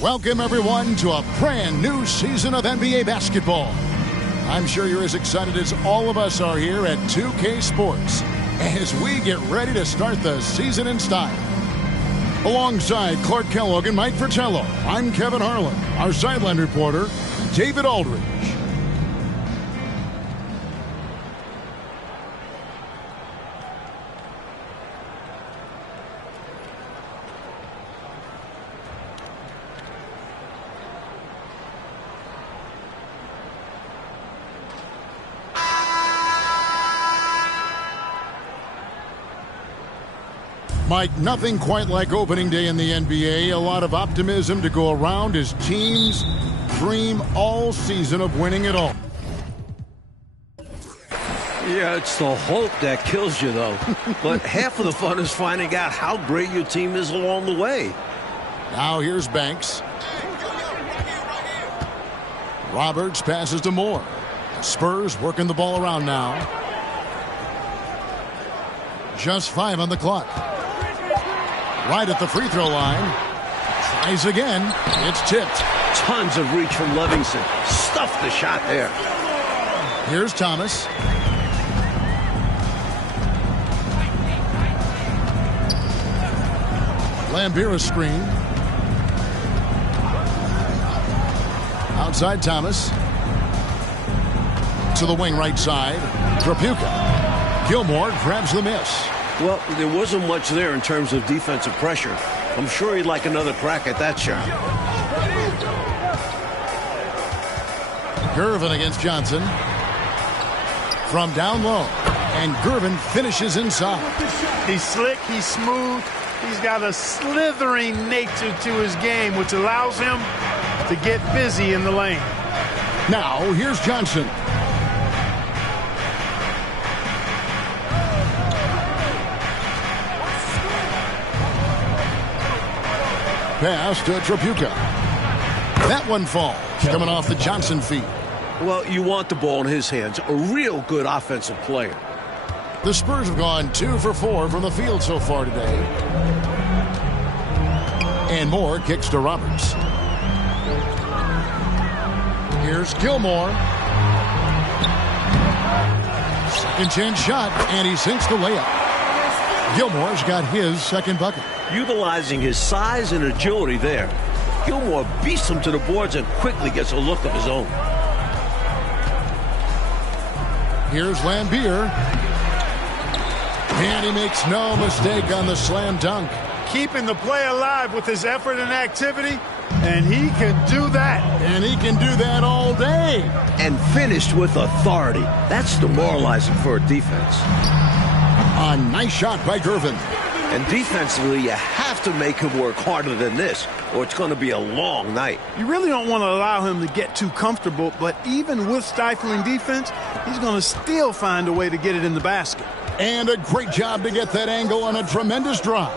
Welcome, everyone, to a brand new season of NBA basketball. I'm sure you're as excited as all of us are here at 2K Sports as we get ready to start the season in style. Alongside Clark Kellogg and Mike Fratello, I'm Kevin Harlan. Our sideline reporter, David Aldridge. Mike, nothing quite like opening day in the NBA. A lot of optimism to go around as teams dream all season of winning it all. Yeah, it's the hope that kills you, though. But half of the fun is finding out how great your team is along the way. Now here's Banks. Roberts passes to Moore. Spurs working the ball around now. Just 5 on the clock. Right at the free throw line. Tries again. It's tipped. Tons of reach from Livingston. Stuffed the shot there. Here's Thomas. Lambira screen. Outside Thomas. To the wing right side. Trapuka. Gilmore grabs the miss. Well, there wasn't much there in terms of defensive pressure. I'm sure he'd like another crack at that shot. Gervin against Johnson. From down low. And Gervin finishes inside. He's slick, he's smooth. He's got a slithering nature to his game, which allows him to get busy in the lane. Now, here's Johnson. Pass to Trapuka. That one falls. Coming off the Johnson feet. Well, you want the ball in his hands. A real good offensive player. The Spurs have gone 2 for 4 from the field so far today. And Moore kicks to Roberts. Here's Gilmore. Second chance shot, and he sinks the layup. Gilmore's got his second bucket. Utilizing his size and agility there. Gilmore beats him to the boards and quickly gets a look of his own. Here's Lambier. And he makes no mistake on the slam dunk. Keeping the play alive with his effort and activity, and he can do that. And he can do that all day. And finished with authority. That's demoralizing for a defense. A nice shot by Gervin. And defensively, you have to make him work harder than this, or it's going to be a long night. You really don't want to allow him to get too comfortable, but even with stifling defense, he's going to still find a way to get it in the basket. And a great job to get that angle on a tremendous drive.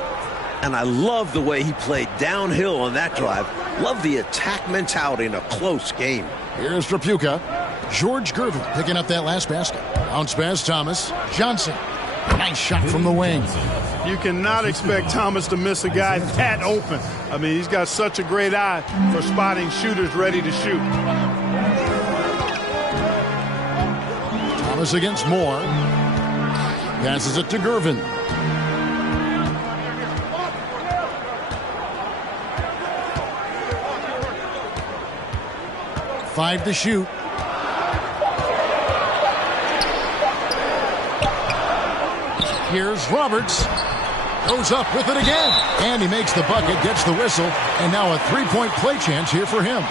And I love the way he played downhill on that drive. Love the attack mentality in a close game. Here's Trapuka. George Gervin picking up that last basket. Bounce pass Thomas. Johnson. Nice shot from the wing. You cannot expect Thomas to miss a guy that open. I mean, he's got such a great eye for spotting shooters ready to shoot. Thomas against Moore. Passes it to Gervin. Five to shoot. Here's Roberts. Goes up with it again. And he makes the bucket, gets the whistle, and now a three-point play chance here for him.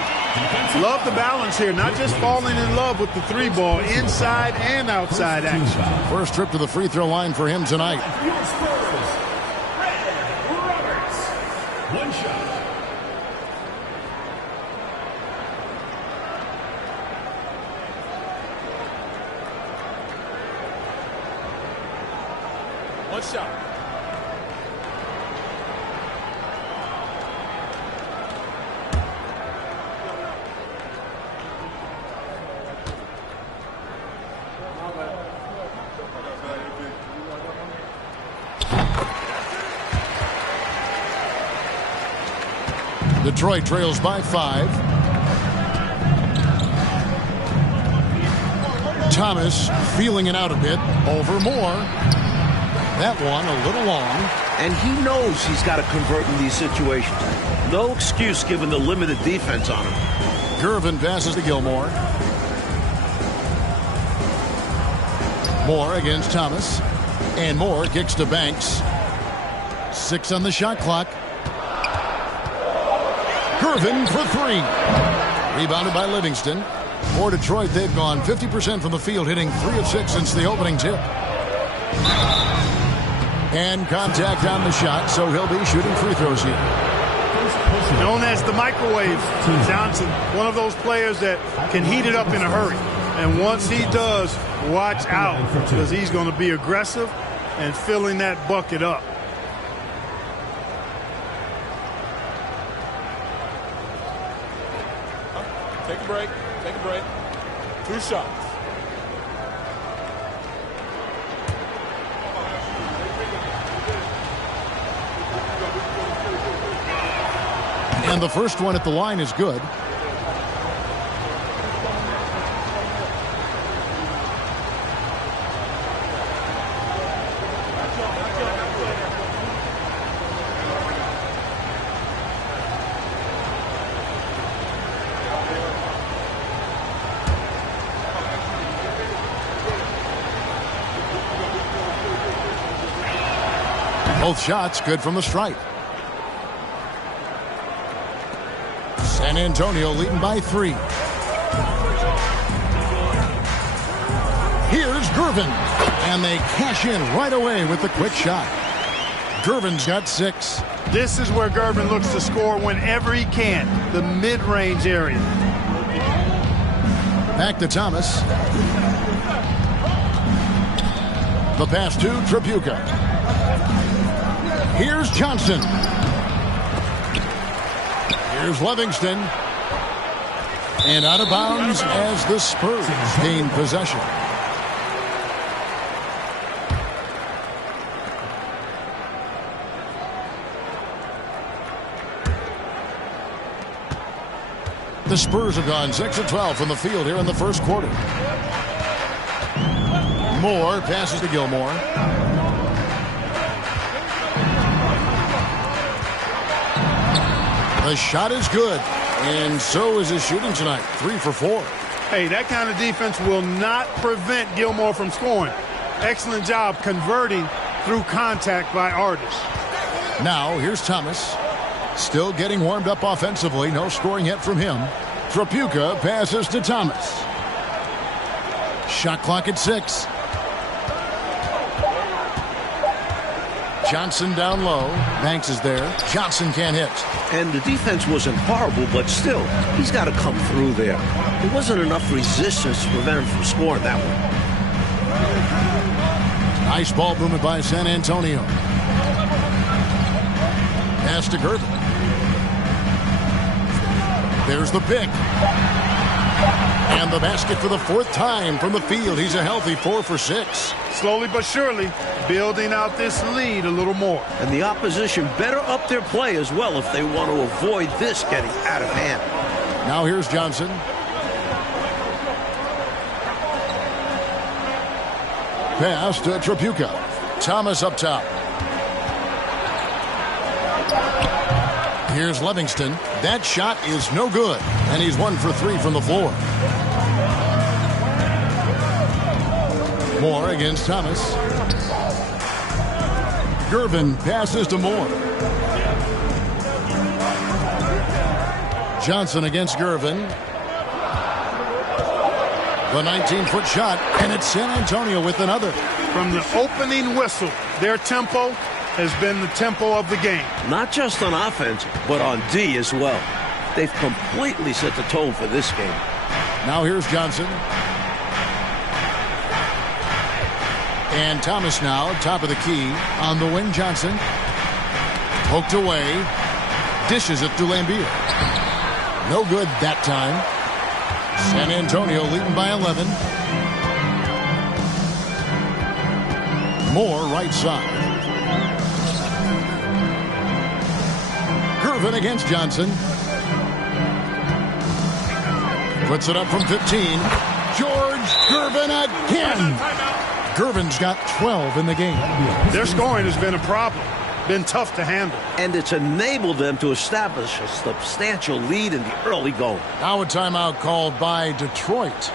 Love the balance here, not just falling in love with the three ball, inside and outside action. First trip to the free throw line for him tonight. One shot. One shot. Detroit trails by 5. Thomas feeling it out a bit over Moore. That one a little long. And he knows he's got to convert in these situations. No excuse given the limited defense on him. Gervin passes to Gilmore. Moore against Thomas. And Moore kicks to Banks. 6 on the shot clock. Gervin for 3. Rebounded by Livingston. For Detroit, they've gone 50% from the field, hitting 3 of 6 since the opening tip. And contact on the shot, so he'll be shooting free throws here. Known as the microwave, Johnson, one of those players that can heat it up in a hurry. And once he does, watch out, because he's going to be aggressive and filling that bucket up. Take a break. Take a break. 2 shots. And the first one at the line is good. Both shots good from the stripe. San Antonio leading by 3. Here's Gervin. And they cash in right away with the quick shot. Gervin's got 6. This is where Gervin looks to score whenever he can. The mid-range area. Back to Thomas. The pass to Tripucka. Here's Johnson. Here's Livingston. And out of bounds as the Spurs gain possession. The Spurs have gone 6 of 12 from the field here in the first quarter. Moore passes to Gilmore. The shot is good, and so is his shooting tonight. 3 for 4. Hey, that kind of defense will not prevent Gilmore from scoring. Excellent job converting through contact by Artis. Now, here's Thomas. Still getting warmed up offensively. No scoring yet from him. Tripucka passes to Thomas. Shot clock at 6. Johnson down low. Banks is there. Johnson can't hit. And the defense wasn't horrible, but still, he's got to come through there. There wasn't enough resistance to prevent him from scoring that one. Nice ball movement by San Antonio. Pass to Gervin. There's the pick. And the basket for the 4th time from the field. He's a healthy 4 for 6. Slowly but surely building out this lead a little more. And the opposition better up their play as well if they want to avoid this getting out of hand. Now here's Johnson. Pass to Tripucka. Thomas up top. Here's Livingston. That shot is no good. And he's 1 for 3 from the floor. Moore against Thomas. Gervin passes to Moore. Johnson against Gervin. The 19-foot shot, and it's San Antonio with another. From the opening whistle, their tempo has been the tempo of the game. Not just on offense, but on D as well. They've completely set the tone for this game. Now here's Johnson. And Thomas now, top of the key, on the wing. Johnson. Poked away. Dishes it to Lambier. No good that time. San Antonio leading by 11. Moore right side. Gervin against Johnson. Puts it up from 15. George Gervin again. Gervin's got 12 in the game. Their scoring has been a problem. Been tough to handle. And it's enabled them to establish a substantial lead in the early going. Now a timeout called by Detroit.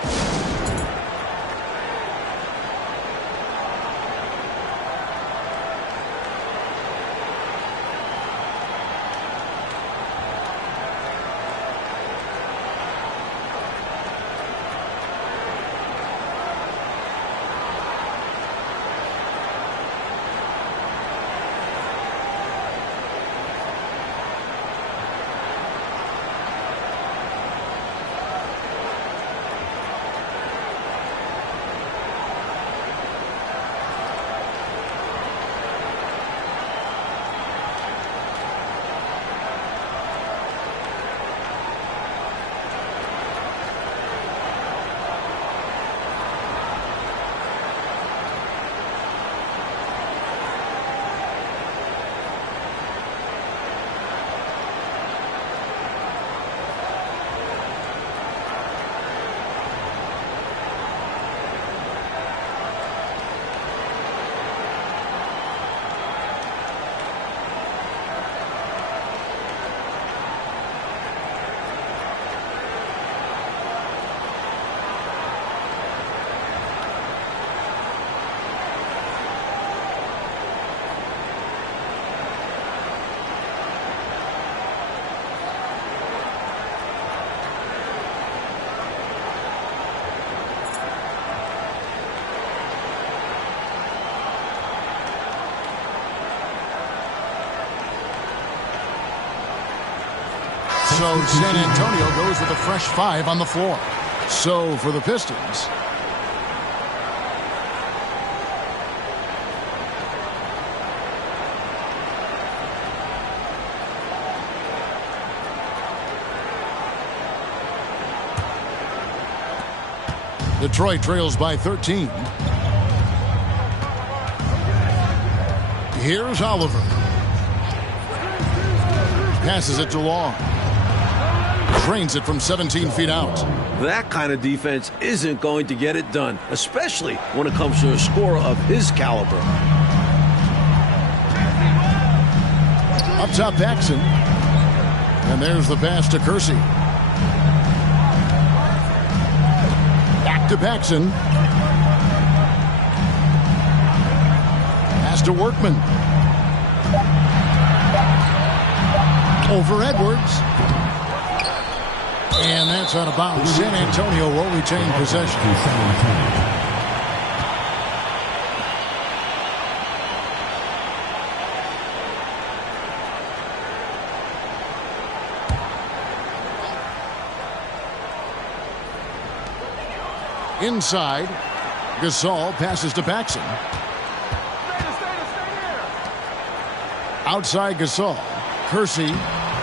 So San Antonio goes with a fresh 5 on the floor. So for the Pistons, Detroit trails by 13. Here's Oliver. Passes it to Long. Drains it from 17 feet out. That kind of defense isn't going to get it done, especially when it comes to a scorer of his caliber. Up top, Paxson. And there's the pass to Kersey. Back to Paxson. Pass to Workman. Over Edwards. And that's out of bounds. San Antonio will retain possession. Inside, Gasol passes to Paxson. Outside Gasol. Kersey.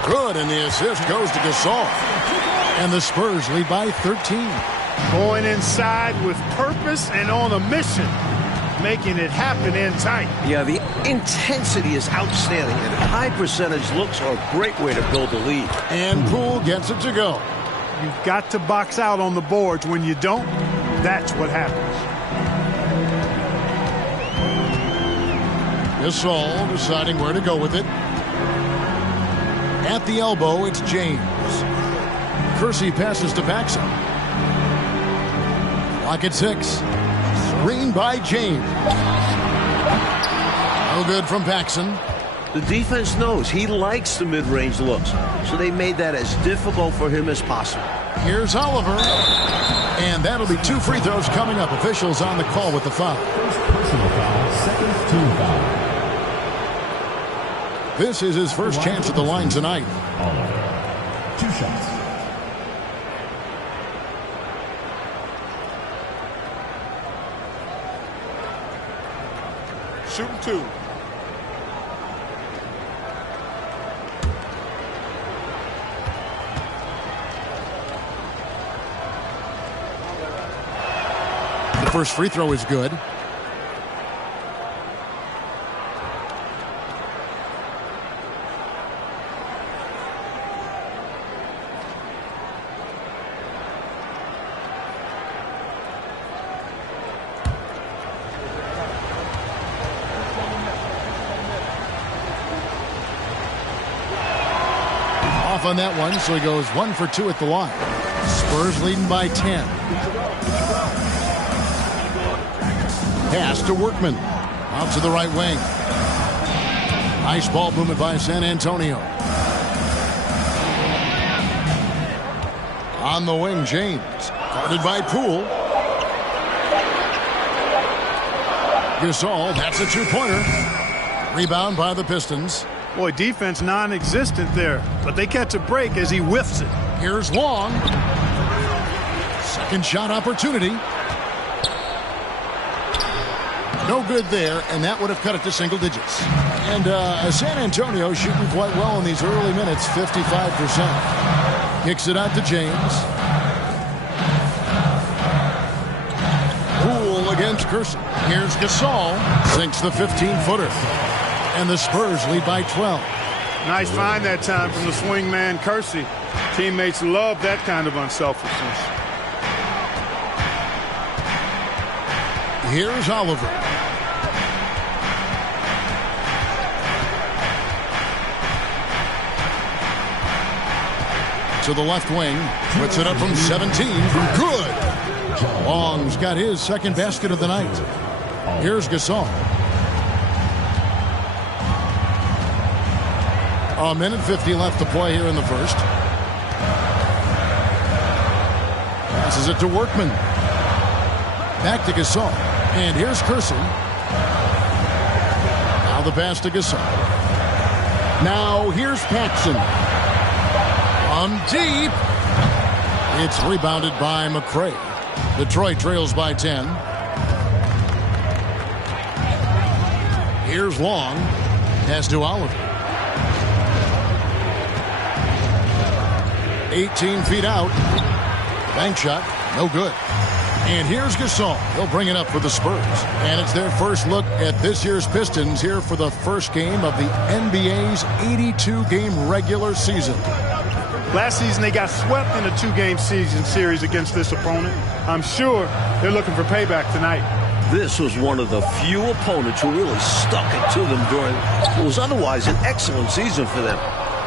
Good, and the assist goes to Gasol. And the Spurs lead by 13. Going inside with purpose and on a mission. Making it happen in tight. Yeah, the intensity is outstanding, and high percentage looks are a great way to build a lead. And Poole gets it to go. You've got to box out on the boards. When you don't, that's what happens. Gasol deciding where to go with it. At the elbow, it's James. Kersey passes to Paxson. Clock at 6. Screen by James. No good from Paxson. The defense knows he likes the mid-range looks, so they made that as difficult for him as possible. Here's Oliver. And that'll be 2 free throws coming up. Officials on the call with the foul. First personal foul, second team foul. This is his first chance at the line tonight. Oliver. 2 shots. Shooting 2. The first free throw is good. Off on that one, so he goes 1 for 2 at the line. Spurs leading by 10. Pass to Workman. Out to the right wing. Nice ball movement by San Antonio. On the wing, James. Guarded by Poole. Gasol, that's a two-pointer. Rebound by the Pistons. Boy, defense non-existent there, but they catch a break as he whiffs it. Here's Long. Second shot opportunity. No good there, and that would have cut it to single digits. And San Antonio shooting quite well in these early minutes, 55%. Kicks it out to James. Poole against Curson. Here's Gasol. Sinks the 15-footer. And the Spurs lead by 12. Nice find that time from the swing man, Kersey. Teammates love that kind of unselfishness. Here's Oliver. To the left wing. Puts it up from 17. Good. Long's got his second basket of the night. Here's Gasol. A minute 50 left to play here in the first. Passes it to Workman. Back to Gasol. And here's Curson. Now the pass to Gasol. Now here's Paxson. On deep. It's rebounded by McCray. Detroit trails by 10. Here's Long. Pass to Oliver. 18 feet out. Bank shot. No good. And here's Gasol. He'll bring it up for the Spurs. And it's their first look at this year's Pistons here for the first game of the NBA's 82-game regular season. Last season, they got swept in a 2-game season series against this opponent. I'm sure they're looking for payback tonight. This was one of the few opponents who really stuck it to them during what was otherwise an excellent season for them.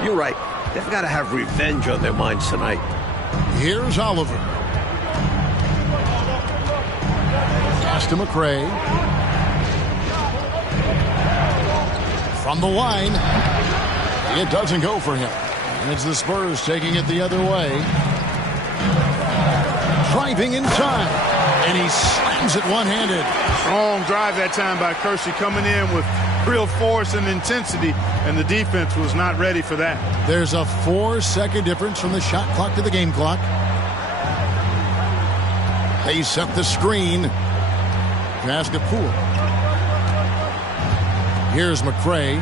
You're right. They've got to have revenge on their minds tonight. Here's Oliver. Pass to McCray. From the line. It doesn't go for him. And it's the Spurs taking it the other way. Driving inside. And he slams it one-handed. Strong drive that time by Kersey, coming in with real force and intensity, and the defense was not ready for that. There's a 4-second difference from the shot clock to the game clock. They set the screen. Pass to Poole. Here's McCray.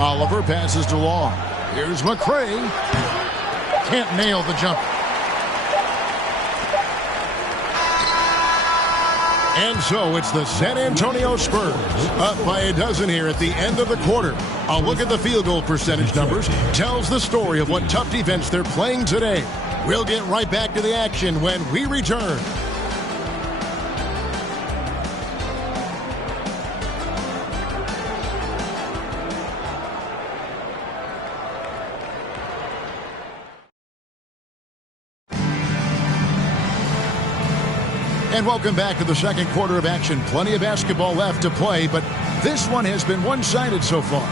Oliver passes to Long. Here's McCray. Can't nail the jumper. And so it's the San Antonio Spurs up by a dozen here at the end of the quarter. A look at the field goal percentage numbers tells the story of what tough defense they're playing today. We'll get right back to the action when we return. And welcome back to the second quarter of action. Plenty of basketball left to play, but this one has been one-sided so far.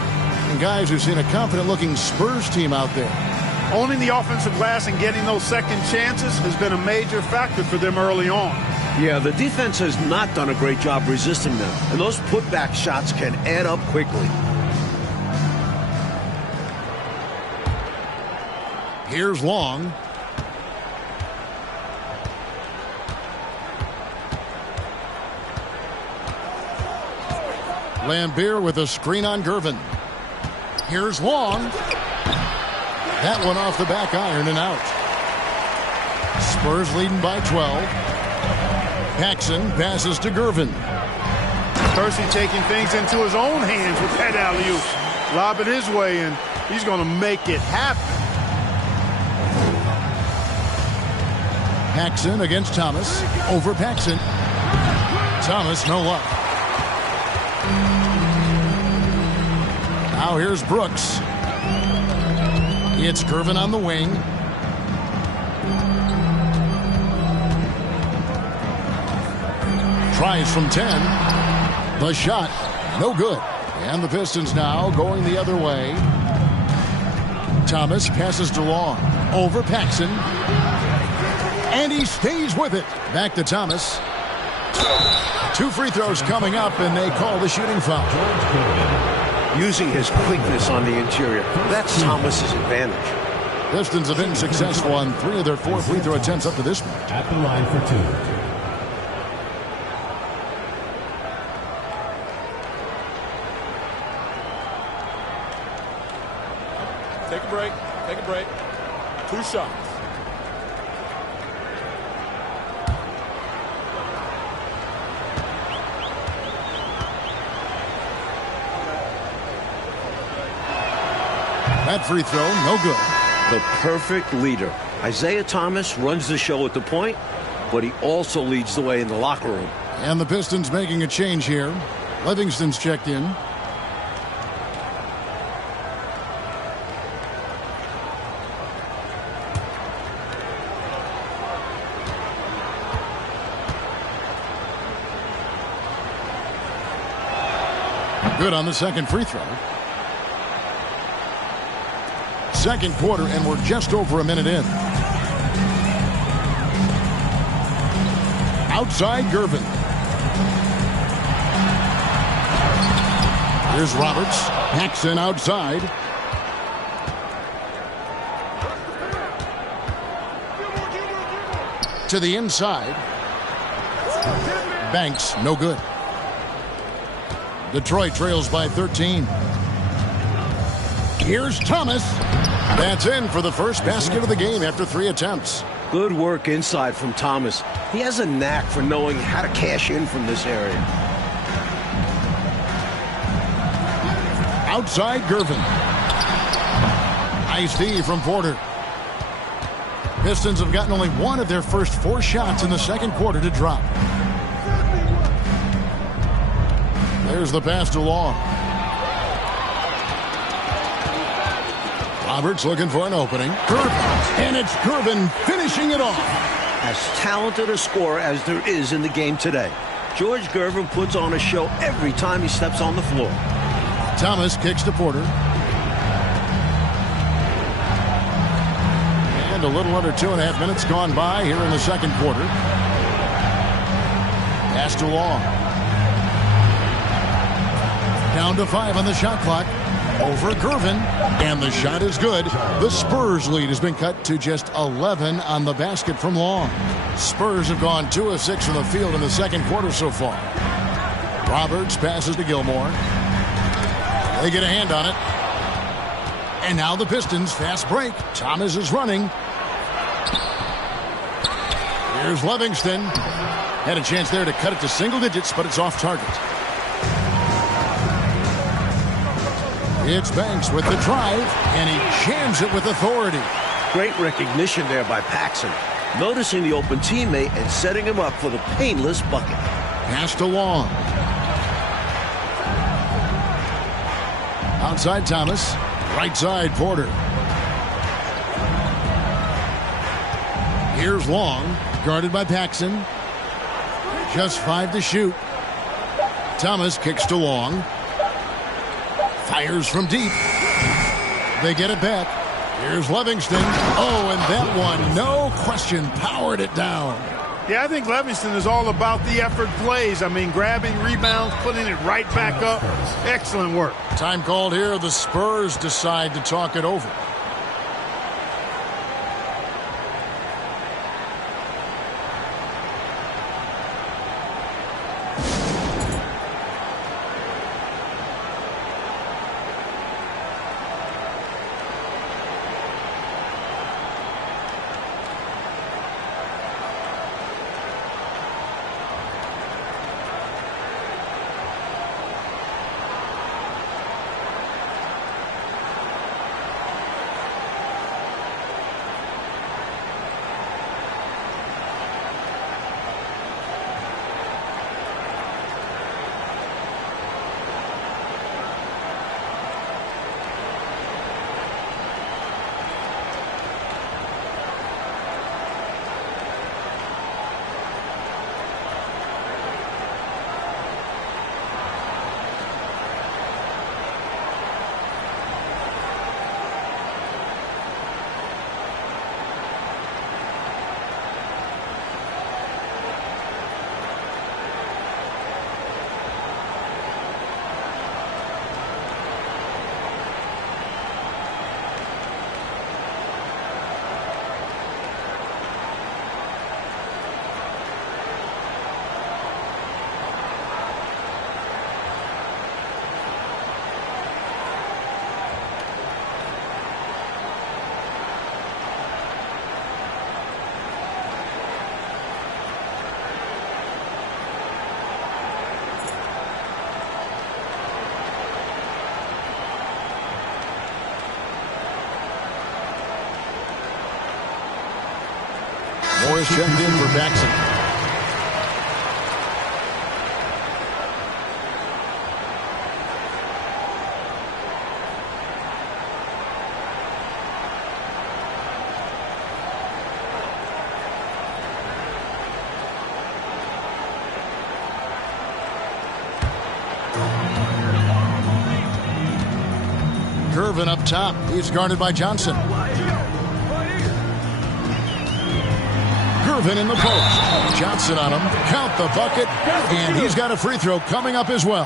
And guys, we've seen a confident-looking Spurs team out there. Owning the offensive glass and getting those second chances has been a major factor for them early on. Yeah, the defense has not done a great job resisting them, and those putback shots can add up quickly. Here's Long. Lambeer with a screen on Gervin. Here's Long. That one off the back iron and out. Spurs leading by 12. Paxson passes to Gervin. Kersey taking things into his own hands with that alley-oop. Lob it his way, and he's going to make it happen. Paxson against Thomas. Over Paxson. Thomas, no luck. Now here's Brooks. It's Gervin on the wing. Tries from 10. The shot, no good. And the Pistons now going the other way. Thomas passes to Long. Over Paxson. And he stays with it. Back to Thomas. 2 free throws coming up, and they call the shooting foul. Using his quickness on the interior. That's Thomas's advantage. Pistons have been successful on 3 of their 4 free throw attempts up to this point. At the line for 2. Take a break. Take a break. 2 shots. That free throw, no good. The perfect leader. Isaiah Thomas runs the show at the point, but he also leads the way in the locker room. And the Pistons making a change here. Livingston's checked in. Good on the second free throw. Second quarter, and we're just over a minute in. Outside Gervin. Here's Roberts. Paxson outside. To the inside. Banks, no good. Detroit trails by 13. Here's Thomas. That's in for the first basket of the game after 3 attempts. Good work inside from Thomas. He has a knack for knowing how to cash in from this area. Outside Gervin. Nice D from Porter. Pistons have gotten only 1 of their first 4 shots in the second quarter to drop. There's the pass to Long. Roberts looking for an opening. Gervin. And it's Gervin finishing it off. As talented a scorer as there is in the game today. George Gervin puts on a show every time he steps on the floor. Thomas kicks to Porter. And a little under 2.5 minutes gone by here in the second quarter. Pass to Long. Down to 5 on the shot clock. Over Gervin. And the shot is good. The Spurs lead has been cut to just 11 on the basket from Long. Spurs have gone 2 of 6 from the field in the second quarter so far. Roberts passes to Gilmore. They get a hand on it. And now the Pistons fast break. Thomas is running. Here's Livingston. Had a chance there to cut it to single digits, but it's off target. It's Banks with the drive, and he jams it with authority. Great recognition there by Paxson. Noticing the open teammate and setting him up for the painless bucket. Pass to Long. Outside Thomas. Right side Porter. Here's Long. Guarded by Paxson. Just 5 to shoot. Thomas kicks to Long. Fires from deep. They get it back. Here's Livingston. Oh, and that one, no question, powered it down. Yeah, I think Livingston is all about the effort plays. I mean, grabbing rebounds, putting it right back up. Excellent work. Time called here. The Spurs decide to talk it over. Morris checked in for Paxson. Gervin up top. He's guarded by Johnson. Gervin in the post. Johnson on him. Count the bucket. And he's got a free throw coming up as well.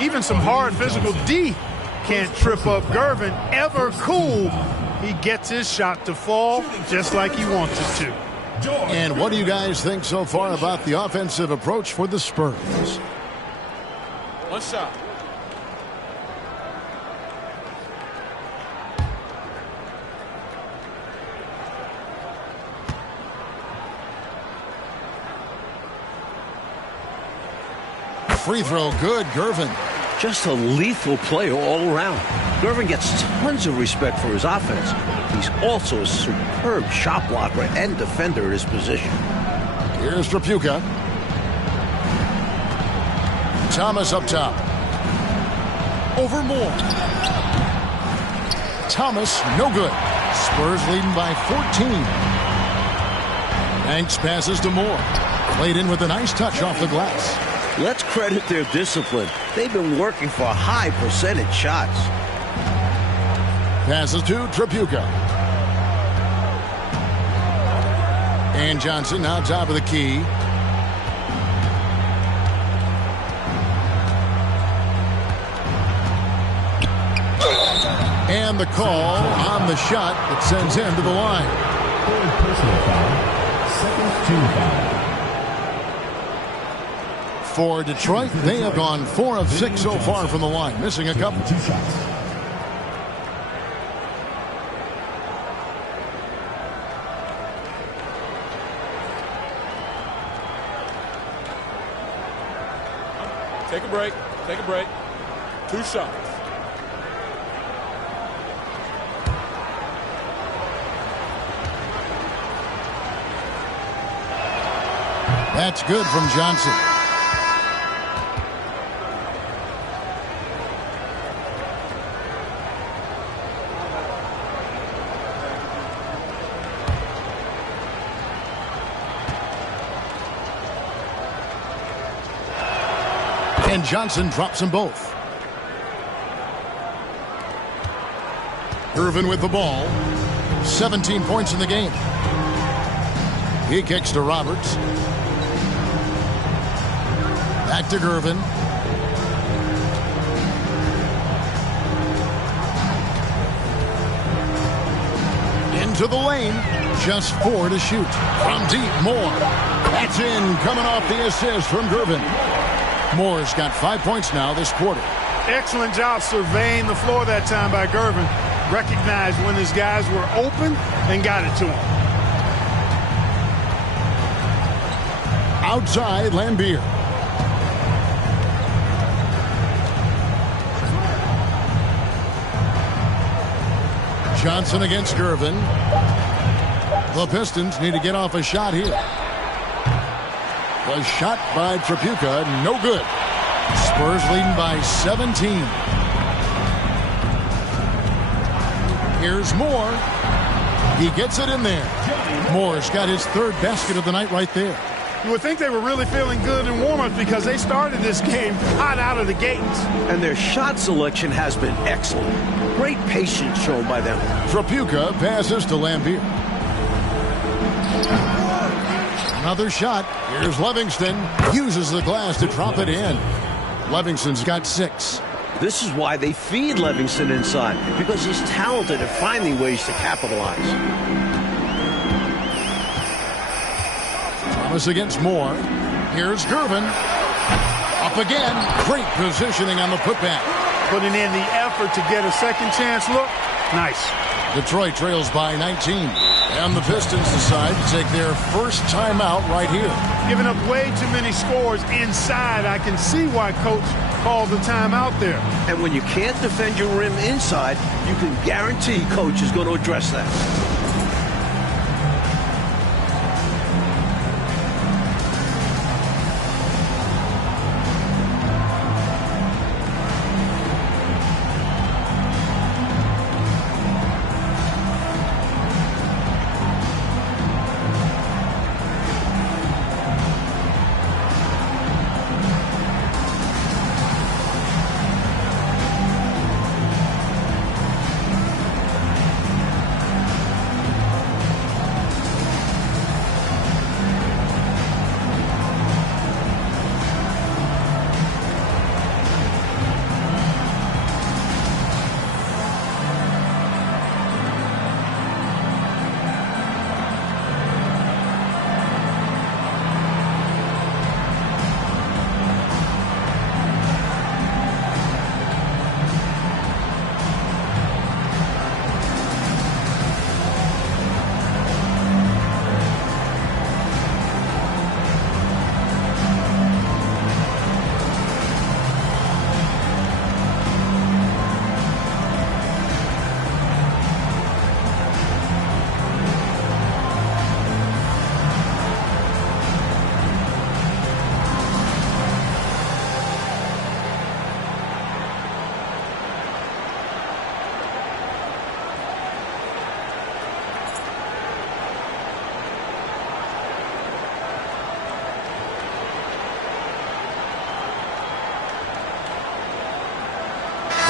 Even some hard physical D can't trip up Gervin. Ever cool. He gets his shot to fall just like he wants it to. And what do you guys think so far about the offensive approach for the Spurs? One shot. Free throw good, Gervin. Just a lethal player all around. Gervin gets tons of respect for his offense. He's also a superb shot blocker and defender at his position. Here's Trapuka. Thomas up top. Over Moore. Thomas, no good. Spurs leading by 14. Banks passes to Moore. Played in with a nice touch off the glass. Let's credit their discipline. They've been working for high percentage shots. Passes to Trapuka. And Johnson now top of the key. And the call on the shot that sends him to the line. Third personal foul. Second team foul. For Detroit, they have gone 4 of 6 so far from the line, missing a couple. 2 shots. Take a break. Take a break. 2 shots. That's good from Johnson. And Johnson drops them both. Gervin with the ball. 17 points in the game. He kicks to Roberts. Back to Gervin. Into the lane. Just 4 to shoot. From deep, Moore. That's in, coming off the assist from Gervin. Moore's got 5 points now this quarter. Excellent job surveying the floor that time by Gervin. Recognized when his guys were open and got it to him. Outside, Lambier. Johnson against Gervin. The Pistons need to get off a shot here. The shot by Trapuka, no good. Spurs leading by 17. Here's Moore. He gets it in there. Moore's got his 3rd basket of the night right there. You would think they were really feeling good in warm-up because they started this game hot out of the gates. And their shot selection has been excellent. Great patience shown by them. Trapuka passes to Lambier. Another shot. Here's Livingston. Uses the glass to drop it in. Livingston's got 6. This is why they feed Livingston inside, because he's talented at finding ways to capitalize. Thomas against Moore. Here's Gervin. Up again. Great positioning on the putback. Putting in the effort to get a second chance look. Nice. Detroit trails by 19. And the Pistons decide to take their first timeout right here. Giving up way too many scores inside. I can see why Coach called the timeout there. And when you can't defend your rim inside, you can guarantee Coach is going to address that.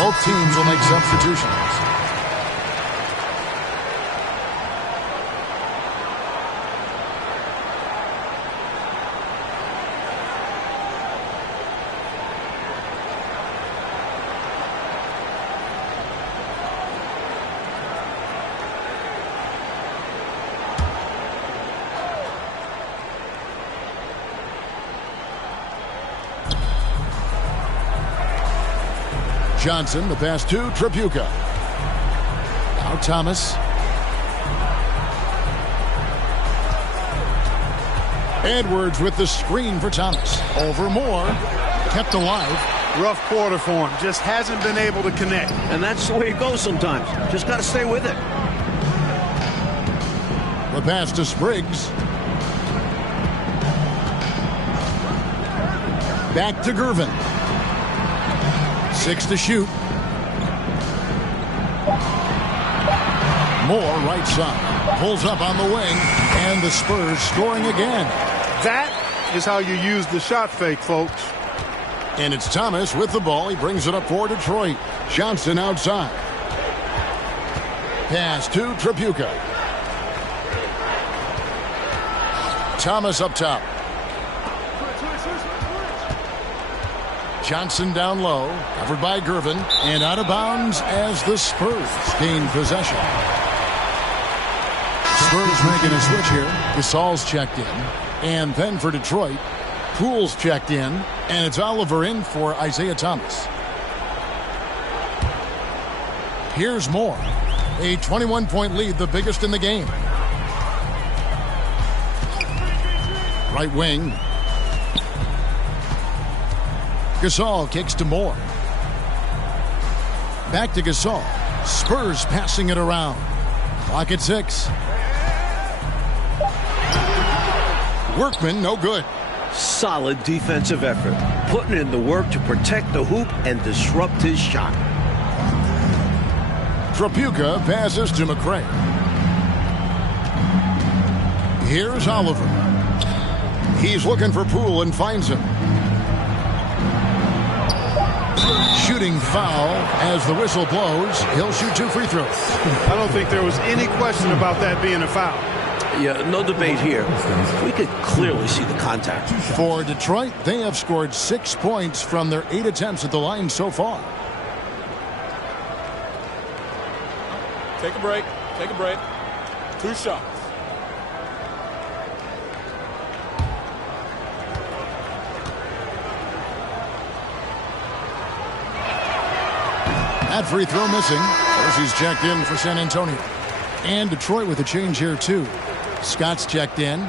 Both teams will make substitutions. Johnson, the pass to Tripucka. Now Thomas. Edwards with the screen for Thomas. Over Moore. Kept alive. Rough quarter for him. Just hasn't been able to connect. And that's the way it goes sometimes. Just got to stay with it. The pass to Spriggs. Back to Gervin. 6 to shoot. Moore right side. Pulls up on the wing. And the Spurs scoring again. That is how you use the shot fake, folks. And it's Thomas with the ball. He brings it up for Detroit. Johnson outside. Pass to Tripucka. Thomas up top. Johnson down low, covered by Gervin, and out of bounds as the Spurs gain possession. Spurs making a switch here. Gasol's checked in, and then for Detroit, Poole's checked in, and it's Oliver in for Isaiah Thomas. Here's Moore. A 21-point lead, the biggest in the game. Right wing. Gasol kicks to Moore. Back to Gasol. Spurs passing it around. Clock at 6. Workman, no good. Solid defensive effort. Putting in the work to protect the hoop and disrupt his shot. Tripucka passes to McCray. Here's Oliver. He's looking for Poole and finds him. Shooting foul as the whistle blows. He'll shoot 2 free throws. I don't think there was any question about that being a foul. Yeah, no debate here. We could clearly see the contact. For Detroit, they have scored 6 points from their 8 attempts at the line so far. Take a break. Take a break. 2 shots. That free throw missing. He's checked in for San Antonio. And Detroit with a change here, too. Scott's checked in.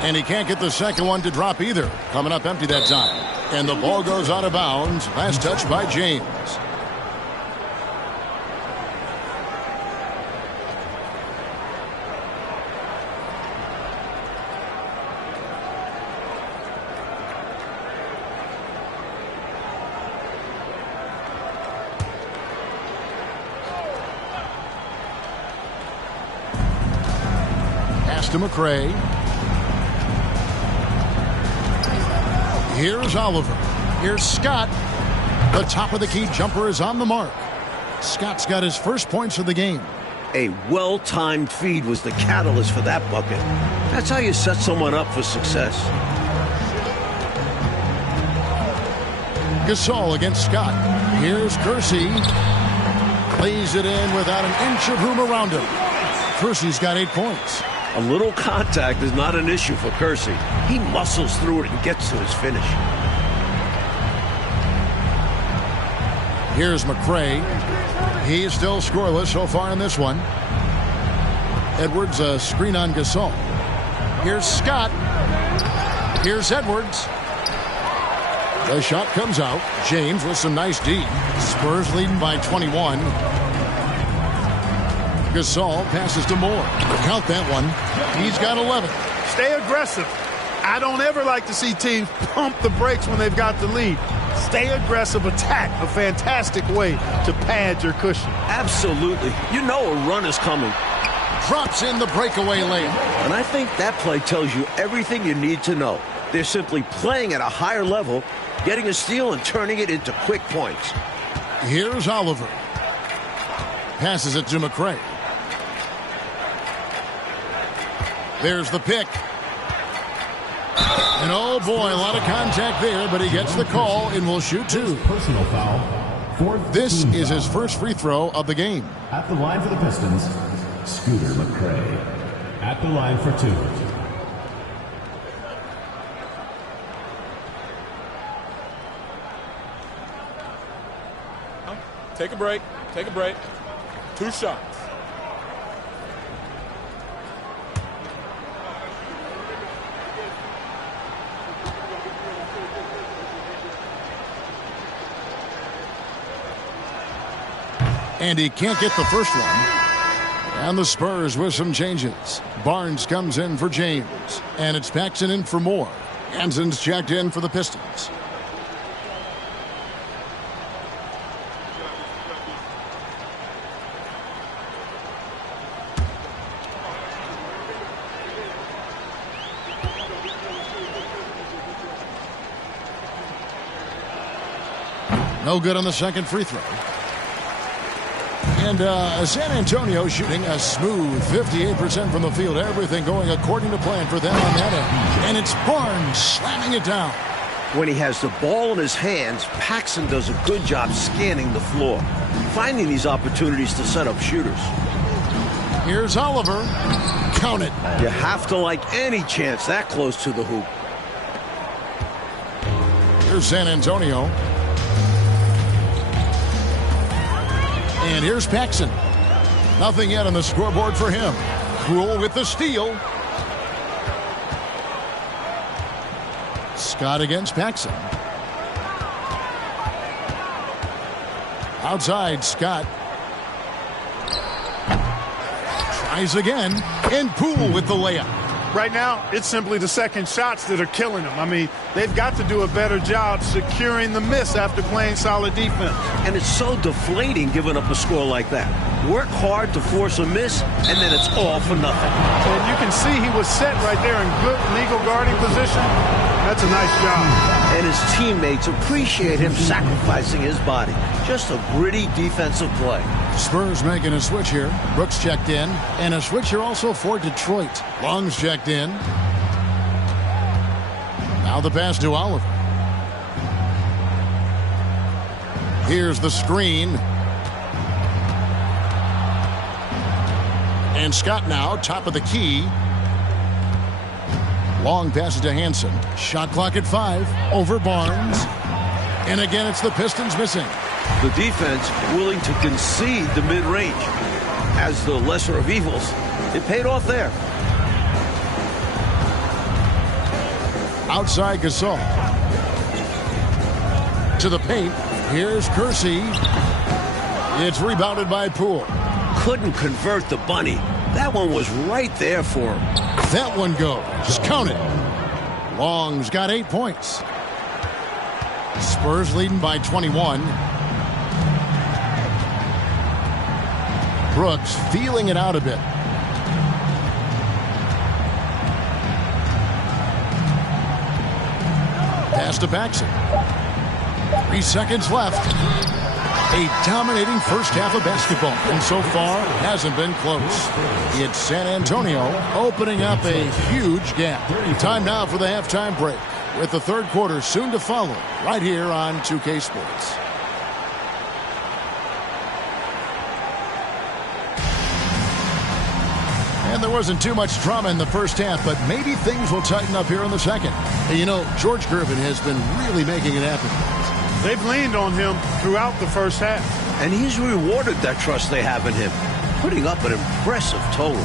And he can't get the second one to drop either. Coming up empty that time. And the ball goes out of bounds. Last touch by James. To McCray. Here's Oliver. Here's Scott. The top of the key jumper is on the mark. Scott's got his first points of the game. A well-timed feed was the catalyst for that bucket. That's how you set someone up for success. Gasol against Scott. Here's Kersey. Plays it in without an inch of room around him. Kersey's got 8 points. A little contact is not an issue for Kersey. He muscles through it and gets to his finish. Here's McCray. He's still scoreless so far in this one. Edwards a screen on Gasol. Here's Scott. Here's Edwards. The shot comes out. James with some nice D. Spurs leading by 21. Gasol passes to Moore. Count that one. He's got 11. Stay aggressive. I don't ever like to see teams pump the brakes when they've got the lead. Stay aggressive, attack. A fantastic way to pad your cushion. Absolutely. You know a run is coming. Drops in the breakaway layup. And I think that play tells you everything you need to know. They're simply playing at a higher level, getting a steal and turning it into quick points. Here's Oliver. Passes it to McRae. There's the pick. And oh boy, a lot of contact there, but he gets the call and will shoot two. Personal foul. This is his first free throw of the game. At the line for the Pistons, Scooter McRae. At the line for two. Take a break. Take a break. 2 shots. And he can't get the first one. And the Spurs with some changes. Barnes comes in for James. And it's Paxson in for Moore. Hanson's checked in for the Pistons. No good on the second free throw. And San Antonio shooting a smooth 58% from the field. Everything going according to plan for them on that end. And it's Barnes slamming it down. When he has the ball in his hands, Paxson does a good job scanning the floor, finding these opportunities to set up shooters. Here's Oliver. Count it. You have to like any chance that close to the hoop. Here's San Antonio. And here's Paxson. Nothing yet on the scoreboard for him. Krul with the steal. Scott against Paxson. Outside, Scott. Tries again. And Poole with the layup. Right now, it's simply the second shots that are killing them. I mean, they've got to do a better job securing the miss after playing solid defense. And it's so deflating giving up a score like that. Work hard to force a miss, and then it's all for nothing. And you can see he was set right there in good legal guarding position. That's a nice job. And his teammates appreciate him sacrificing his body. Just a gritty defensive play. Spurs making a switch here. Brooks checked in. And a switch here also for Detroit. Long's checked in. Now the pass to Oliver. Here's the screen. And Scott now, top of the key. Long passes to Hanson. Shot clock at 5. Over Barnes. And again, it's the Pistons missing. The defense willing to concede the mid-range. As the lesser of evils, it paid off there. Outside Gasol. To the paint. Here's Kersey. It's rebounded by Poole. Couldn't convert the bunny. That one was right there for him. That one goes. Count it. Long's got 8 points. Spurs leading by 21. Brooks feeling it out a bit. Pass to Paxson. 3 seconds left. A dominating first half of basketball, and so far hasn't been close. It's San Antonio opening up a huge gap. Time now for the halftime break, with the third quarter soon to follow, right here on 2K Sports. And there wasn't too much drama in the first half, but maybe things will tighten up here in the second. And you know, George Gervin has been really making it happen. They've leaned on him throughout the first half. And he's rewarded that trust they have in him, putting up an impressive total.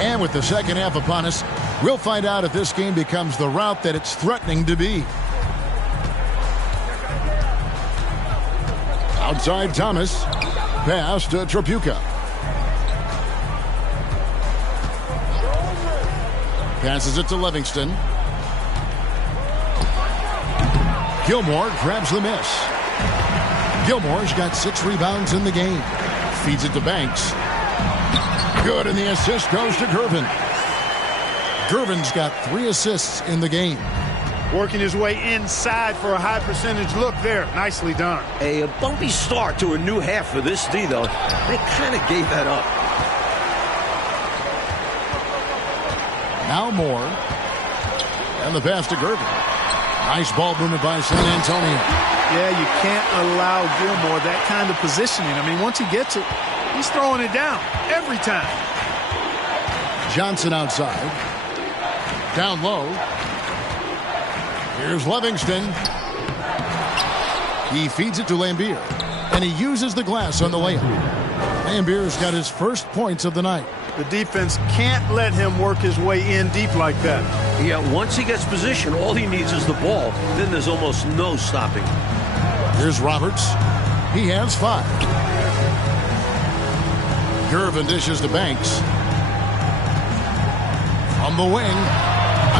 And with the second half upon us, we'll find out if this game becomes the route that it's threatening to be. Outside Thomas. Pass to Tripucka. Passes it to Livingston. Gilmore grabs the miss. Gilmore's got 6 rebounds in the game. Feeds it to Banks. Good, and the assist goes to Gervin. Gervin's got 3 assists in the game. Working his way inside for a high percentage look there. Nicely done. A bumpy start to a new half for this D, though. They kind of gave that up. Now Moore. And the pass to Gervin. Nice ball movement by San Antonio. Yeah, you can't allow Gilmore that kind of positioning. I mean, once he gets it, he's throwing it down every time. Johnson outside. Down low. Here's Livingston. He feeds it to Lambier. And he uses the glass on the layup. Lambier's got his first points of the night. The defense can't let him work his way in deep like that. Yeah, once he gets position, all he needs is the ball. Then there's almost no stopping. Here's Roberts. He has 5. Gervin dishes to Banks. From the wing.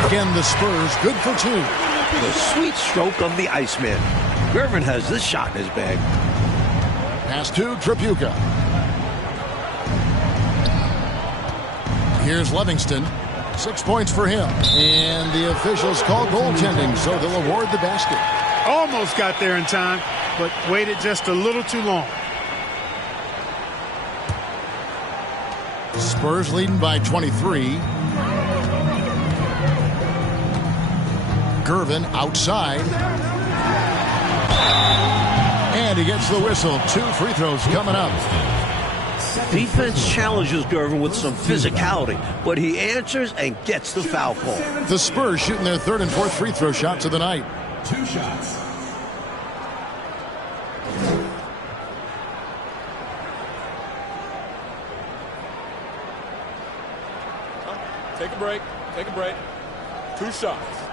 Again, the Spurs good for 2. The sweet stroke of the Iceman. Gervin has this shot in his bag. Pass to Tripucka. Here's Livingston. 6 points for him. And the officials call goaltending, so they'll award the basket. Almost got there in time, but waited just a little too long. Spurs leading by 23. Gervin outside. And he gets the whistle. 2 free throws coming up. Defense challenges Gervin with some physicality, but he answers and gets the foul call. The Spurs shooting their 3rd and 4th free throw shots of the night. 2 shots. Take a break. Take a break. 2 shots.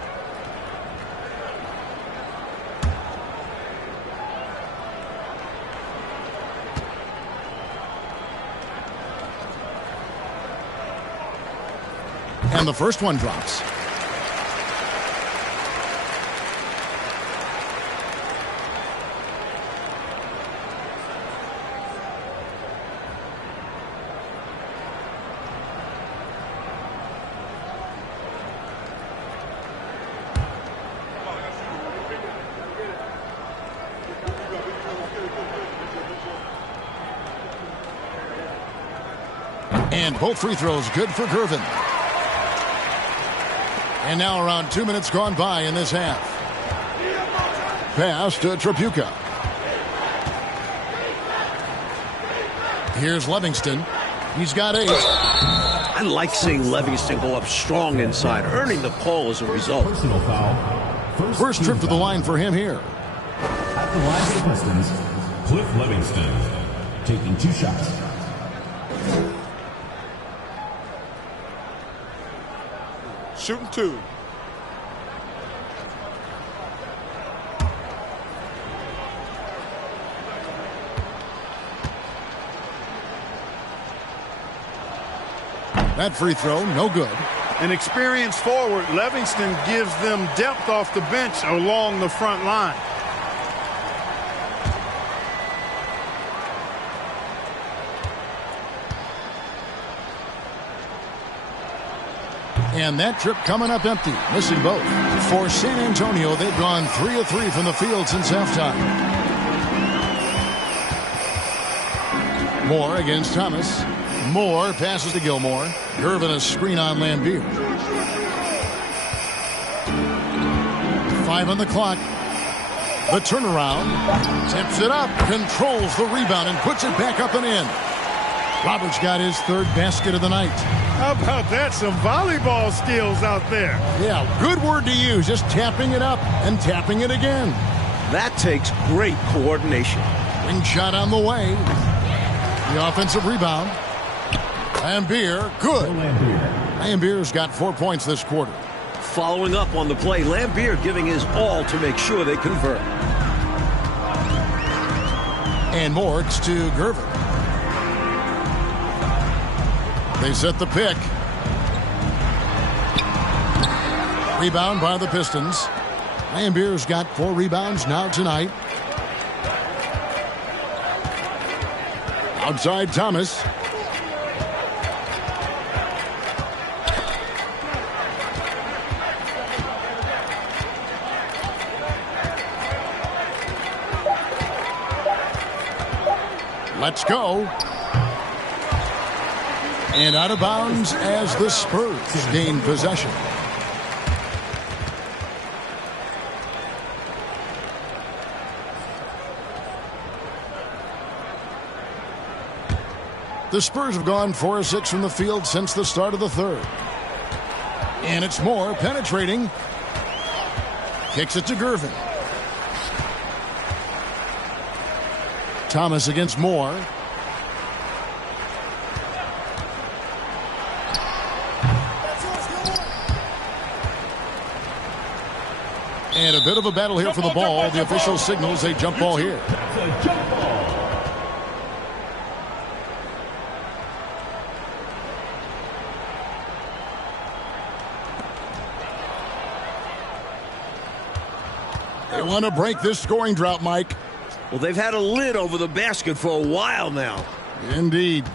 And the first one drops. And both free throws good for Gervin. And now around 2 minutes gone by in this half. Pass to Tripucka. Here's Livingston. He's got 8. I like seeing Livingston go up strong inside, earning the call as a result. Personal foul. First trip to the line for him here. At the line for the Pistons, Cliff Livingston taking 2 shots. Shooting 2. That free throw, no good. An experienced forward, Livingston gives them depth off the bench along the front line. And that trip coming up empty, missing both. For San Antonio, they've gone 3 of 3 from the field since halftime. Moore against Thomas. Moore passes to Gilmore. Gervin a screen on Lambier. 5 on the clock. The turnaround. Tips it up. Controls the rebound and puts it back up and in. Roberts got his 3rd basket of the night. How about that? Some volleyball skills out there. Yeah, good word to use. Just tapping it up and tapping it again. That takes great coordination. Wing shot on the way. The offensive rebound. Lambier, good. Lambier's got 4 points this quarter. Following up on the play, Lambier giving his all to make sure they convert. And more, it's to Gervin. They set the pick. Rebound by the Pistons. Lambier's got 4 rebounds now tonight. Outside Thomas. Let's go. And out of bounds as the Spurs gain possession. The Spurs have gone 4 of 6 from the field since the start of the third. And it's Moore penetrating. Kicks it to Gervin. Thomas against Moore. And a bit of a battle here for the ball. The official signals a jump ball here. They want to break this scoring drought, Mike. Well, they've had a lid over the basket for a while now. Indeed.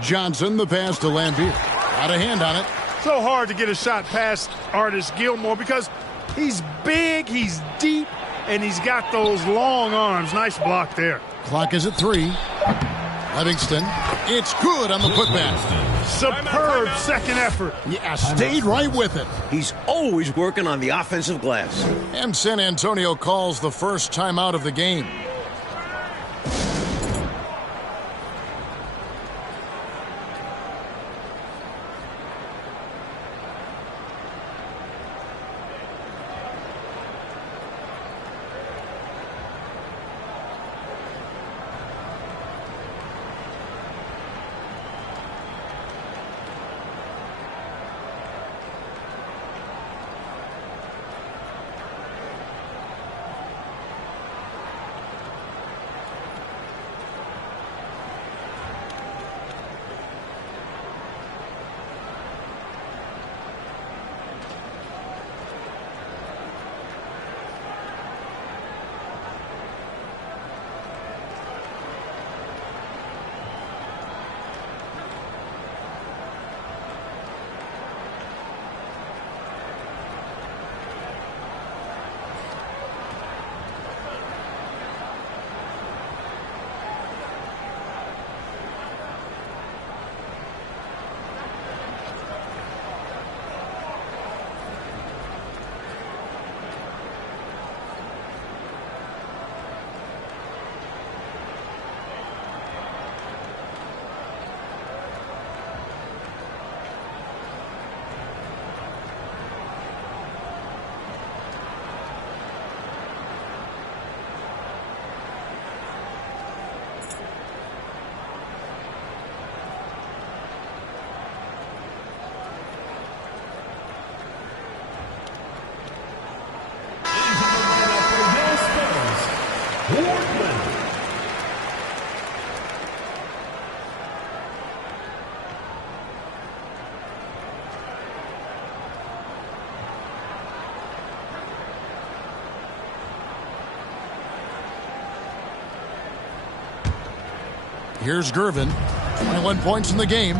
Johnson, the pass to Lambier. Got a hand on it. So hard to get a shot past Artis Gilmore because he's big, he's deep, and he's got those long arms. Nice block there. Clock is at 3. Livingston. It's good on the putback. Superb second effort. Yeah, stayed right with it. He's always working on the offensive glass. And San Antonio calls the first timeout of the game. Here's Gervin. 21 points in the game.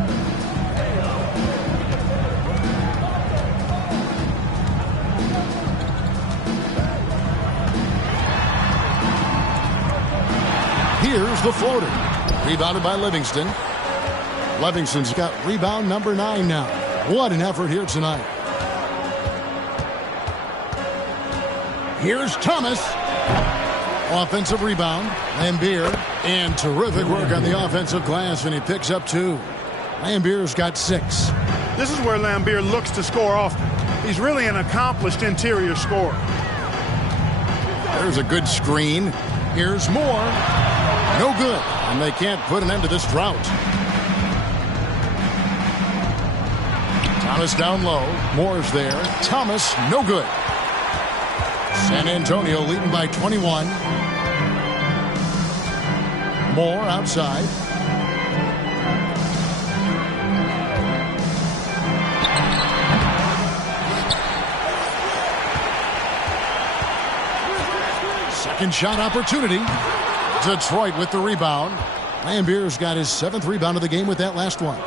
Here's the floater. Rebounded by Livingston. Livingston's got rebound number 9 now. What an effort here tonight. Here's Thomas. Offensive rebound. Lambier. And terrific work on the offensive glass, and he picks up 2. Lambier's got 6. This is where Lambier looks to score often. He's really an accomplished interior scorer. There's a good screen. Here's Moore. No good. And they can't put an end to this drought. Thomas down low. Moore's there. Thomas, no good. San Antonio leading by 21. Moore outside. Second shot opportunity. Detroit with the rebound. Lambier's got his 7th rebound of the game with that last one.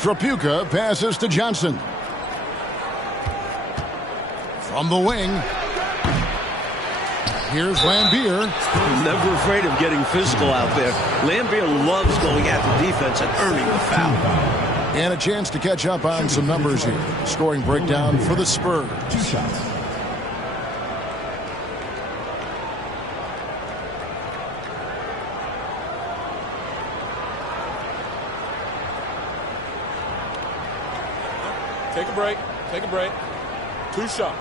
Trapuka passes to Johnson. From the wing. Here's Lambier. Never afraid of getting physical out there. Lambier loves going at the defense and earning the foul. And a chance to catch up on some numbers here. Scoring breakdown for the Spurs. 2 shots. Take a break. Take a break. 2 shots.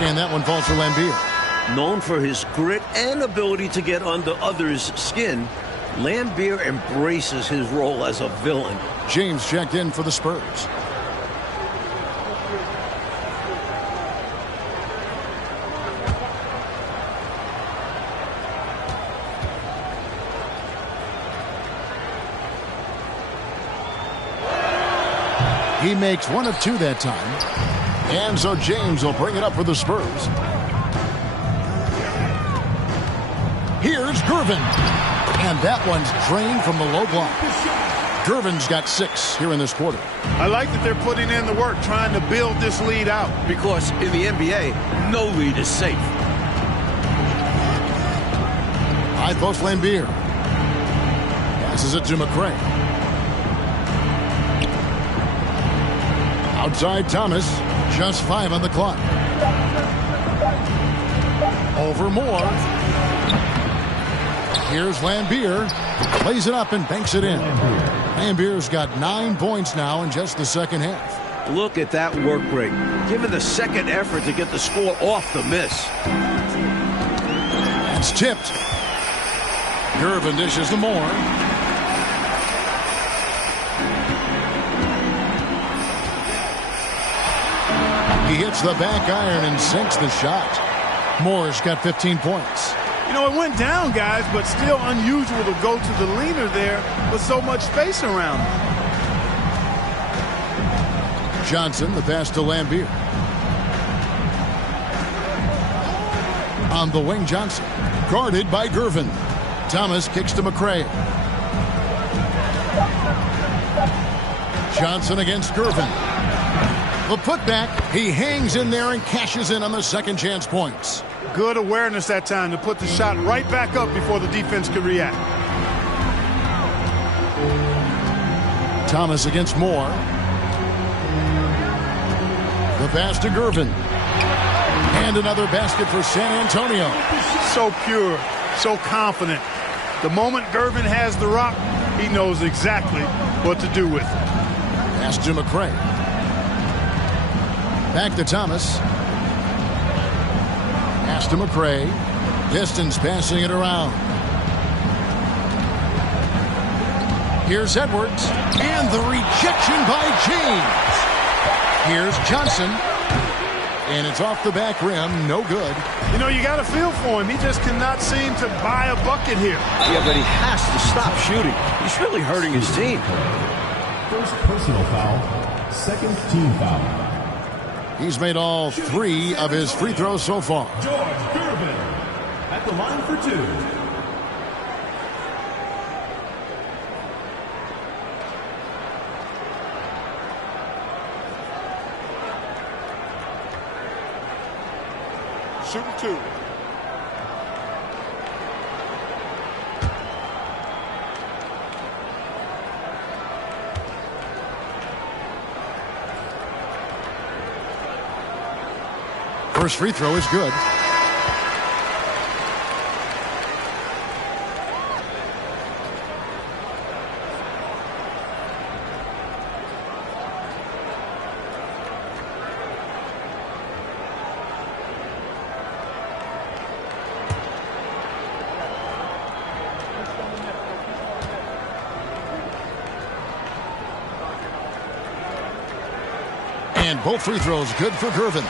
And that one falls for Lambier. Known for his grit and ability to get under others' skin, Lambier embraces his role as a villain. James checked in for the Spurs. He makes 1 of 2 that time. And so James will bring it up for the Spurs. Here's Gervin. And that one's drained from the low block. Gervin's got 6 here in this quarter. I like that they're putting in the work trying to build this lead out. Because in the NBA, no lead is safe. High post Lambier. Passes it to McCray. Outside Thomas. Just 5 on the clock. Over Moore. Here's Lambier. Plays it up and banks it in. Lambier's got 9 points now in just the second half. Look at that work rate. Given the second effort to get the score off the miss. It's tipped. Gervin dishes to Moore. He hits the back iron and sinks the shot. Moore's got 15 points. You know, it went down, guys, but still unusual to go to the leaner there with so much space around him. Johnson, the pass to Lambier. On the wing, Johnson. Guarded by Gervin. Thomas kicks to McCray. Johnson against Gervin. The putback, he hangs in there and cashes in on the second chance points. Good awareness that time to put the shot right back up before the defense could react. Thomas against Moore. The pass to Gervin. And another basket for San Antonio. So pure, so confident. The moment Gervin has the rock, he knows exactly what to do with it. Pass to McCray. Back to Thomas. Pass to McCray. Pistons passing it around. Here's Edwards. And the rejection by James. Here's Johnson. And it's off the back rim. No good. You know, you got to feel for him. He just cannot seem to buy a bucket here. Yeah, but he has to stop shooting. He's really hurting his team. First personal foul. Second team foul. He's made all 3 of his free throws so far. George Gervin at the line for 2. Shooting 2. First free throw is good. And both free throws good for Gervin.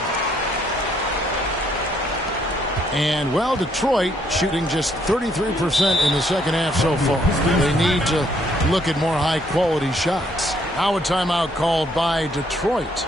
And, well, Detroit shooting just 33% in the second half so far. They need to look at more high-quality shots. Now a timeout called by Detroit.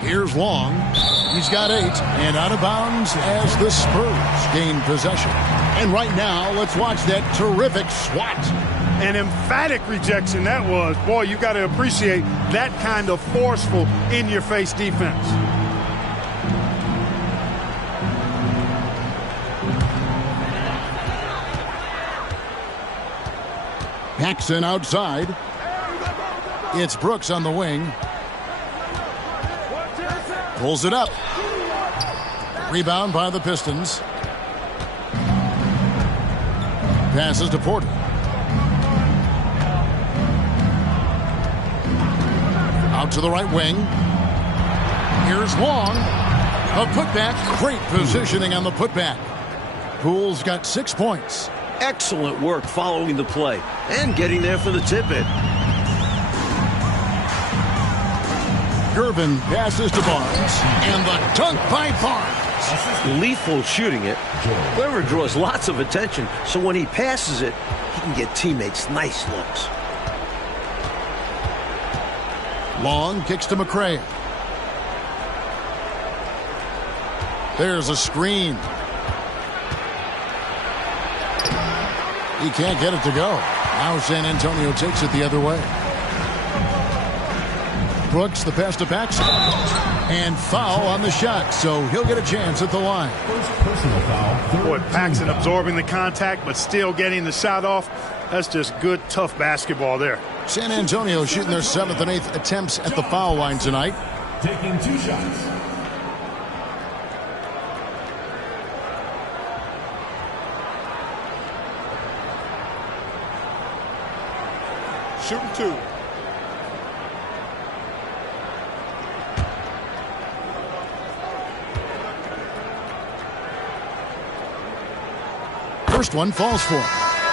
Here's Long. He's got 8 and out of bounds as the Spurs gain possession. And right now, let's watch that terrific swat. An emphatic rejection that was. Boy, you got to appreciate that kind of forceful in-your-face defense. Paxson outside. It's Brooks on the wing. Pulls it up. Rebound by the Pistons. Passes to Porter. Out to the right wing. Here's Long. A putback. Great positioning on the putback. Poole's got 6 points. Excellent work following the play and getting there for the tip-in. Gervin passes to Barnes, and the dunk by Barnes. Lethal shooting it. Whoever draws lots of attention, so when he passes it, he can get teammates nice looks. Long kicks to McRae. There's a screen. He can't get it to go. Now San Antonio takes it the other way. Brooks, the pass to Paxson. And foul on the shot, so he'll get a chance at the line. First personal foul. Boy, Paxson absorbing the contact, but still getting the shot off. That's just good, tough basketball there. San Antonio shooting their 7th and 8th attempts at the foul line tonight. Taking 2 shots. Shooting 2. First one falls for him.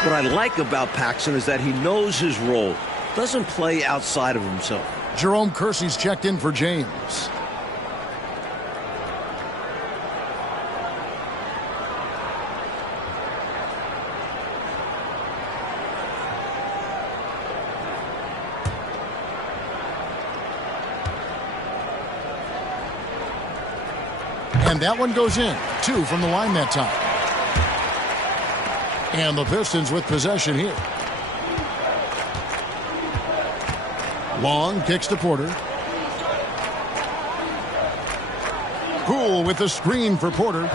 What I like about Paxson is that he knows his role. Doesn't play outside of himself. Jerome Kersey's checked in for James. And that one goes in. 2 from the line that time. And the Pistons with possession here. Long kicks to Porter. Poole with the screen for Porter.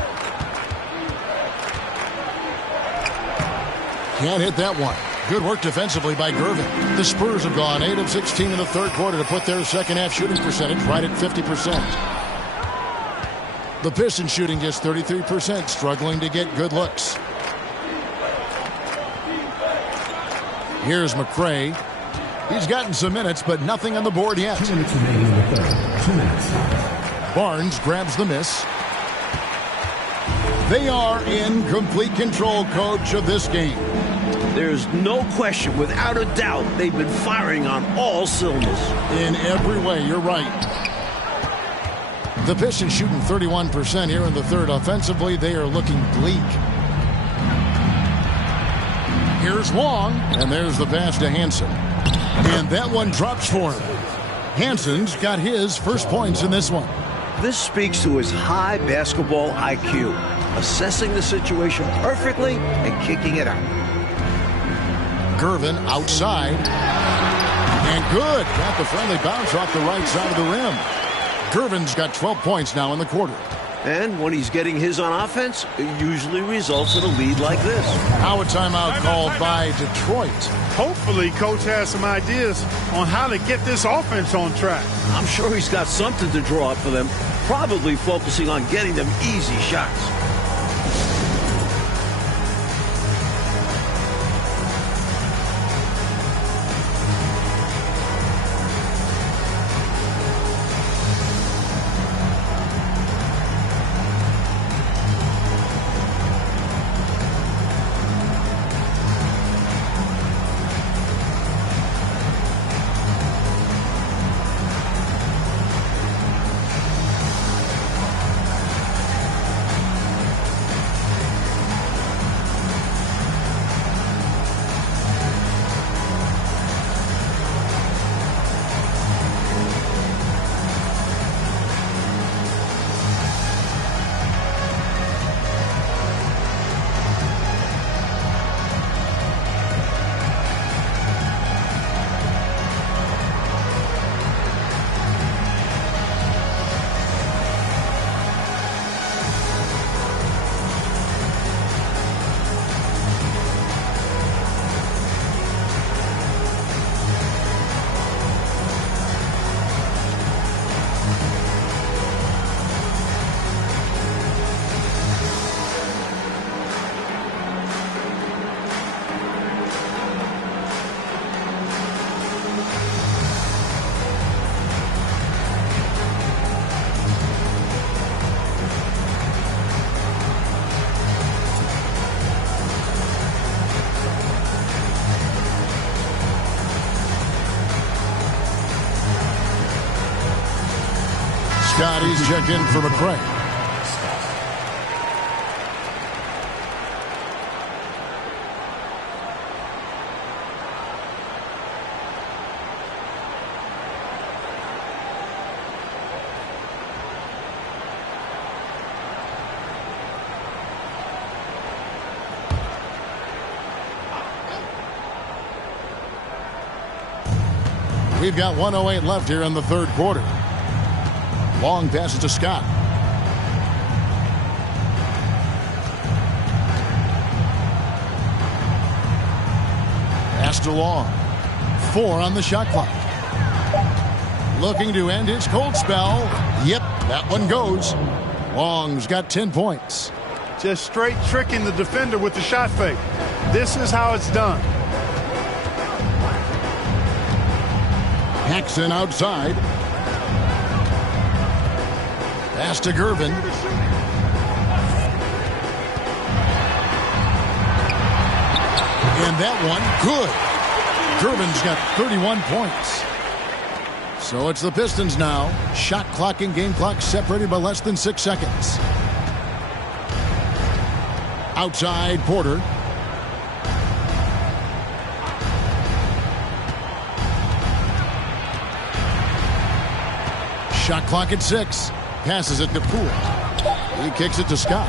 Can't hit that one. Good work defensively by Gervin. The Spurs have gone 8 of 16 in the third quarter to put their second half shooting percentage right at 50%. The Pistons shooting just 33%, struggling to get good looks. Here's McRae. He's gotten some minutes, but nothing on the board yet. 2 minutes remaining in the third. 2 minutes. Barnes grabs the miss. They are in complete control, coach, of this game. There's no question, without a doubt, they've been firing on all cylinders. In every way, you're right. The Pistons shooting 31% here in the third. Offensively, they are looking bleak. Here's Long, and there's the pass to Hansen. And that one drops for him. Hansen's got his first points in this one. This speaks to his high basketball IQ, assessing the situation perfectly and kicking it out. Gervin outside. And good. Got the friendly bounce off the right side of the rim. Gervin's got 12 points now in the quarter. And when he's getting his on offense, it usually results in a lead like this. Now a timeout called by Detroit. Hopefully, Coach has some ideas on how to get this offense on track. I'm sure he's got something to draw up for them, probably focusing on getting them easy shots. Scotty's checked in for McRae. We've got 1:08 left here in the third quarter. Long passes to Scott. Pass to Long. 4 on the shot clock. Looking to end his cold spell. Yep, that one goes. Long's got 10 points. Just straight tricking the defender with the shot fake. This is how it's done. Paxson outside. Pass to Gervin. And that one, good. Gervin's got 31 points. So it's the Pistons now. Shot clock and game clock separated by less than 6 seconds. Outside, Porter. Shot clock at 6. Passes it to Poole. He kicks it to Scott.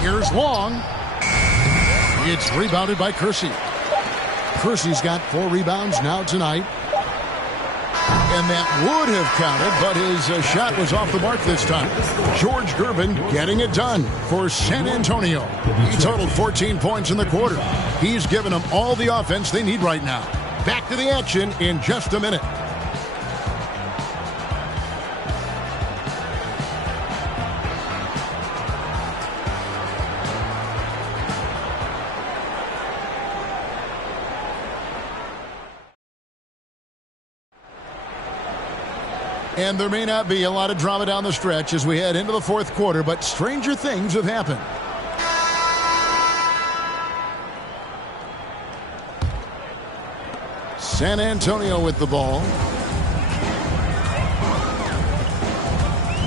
Here's Long. It's rebounded by Kersey. Kersey's got 4 rebounds now tonight. And that would have counted, but his shot was off the mark this time. George Gervin getting it done for San Antonio. He totaled 14 points in the quarter. He's given them all the offense they need right now. Back to the action in just a minute. And there may not be a lot of drama down the stretch as we head into the fourth quarter, but stranger things have happened. San Antonio with the ball.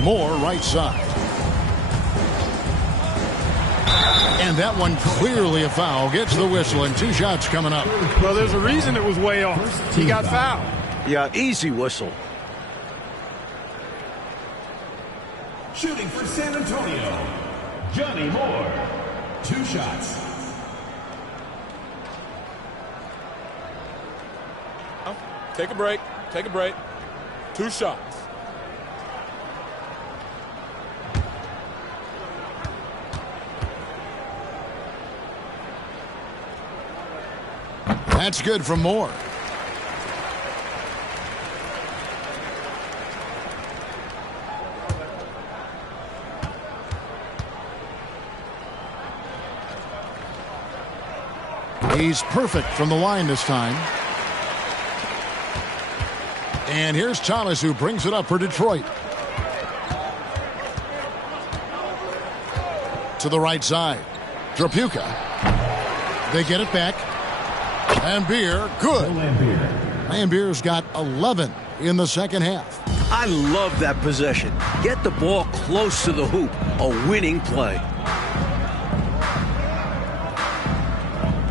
Moore right side. And that one clearly a foul. Gets the whistle and 2 shots coming up. Well, there's a reason it was way off. He got fouled. Yeah, easy whistle. Shooting for San Antonio, Johnny Moore. 2 shots. Take a break. Take a break. 2 shots. That's good from Moore. He's perfect from the line this time. And here's Thomas, who brings it up for Detroit. To the right side. Trapuka. They get it back. Lambier, good. Lambier's got 11 in the second half. I love that possession. Get the ball close to the hoop. A winning play.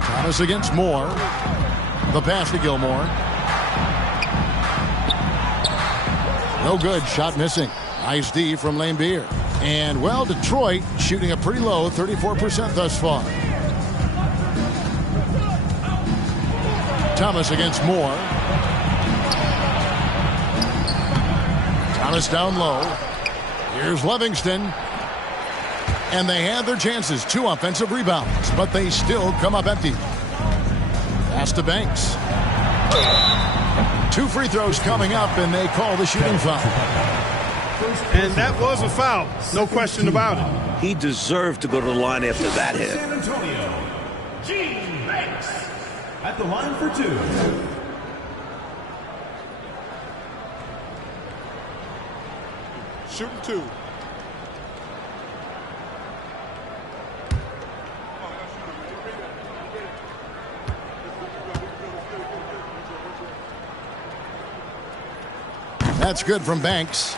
Thomas against Moore. The pass to Gilmore. No good. Shot missing. Nice D from Lambier. And, well, Detroit shooting a pretty low 34% thus far. Thomas against Moore. Thomas down low. Here's Livingston. And they had their chances. 2 offensive rebounds, but they still come up empty. Pass to Banks. 2 free throws coming up, and they call the shooting foul. And that was a foul. No question about it. He deserved to go to the line after that hit. San Antonio, Gene Banks. At the line for 2. Shooting 2. That's good from Banks.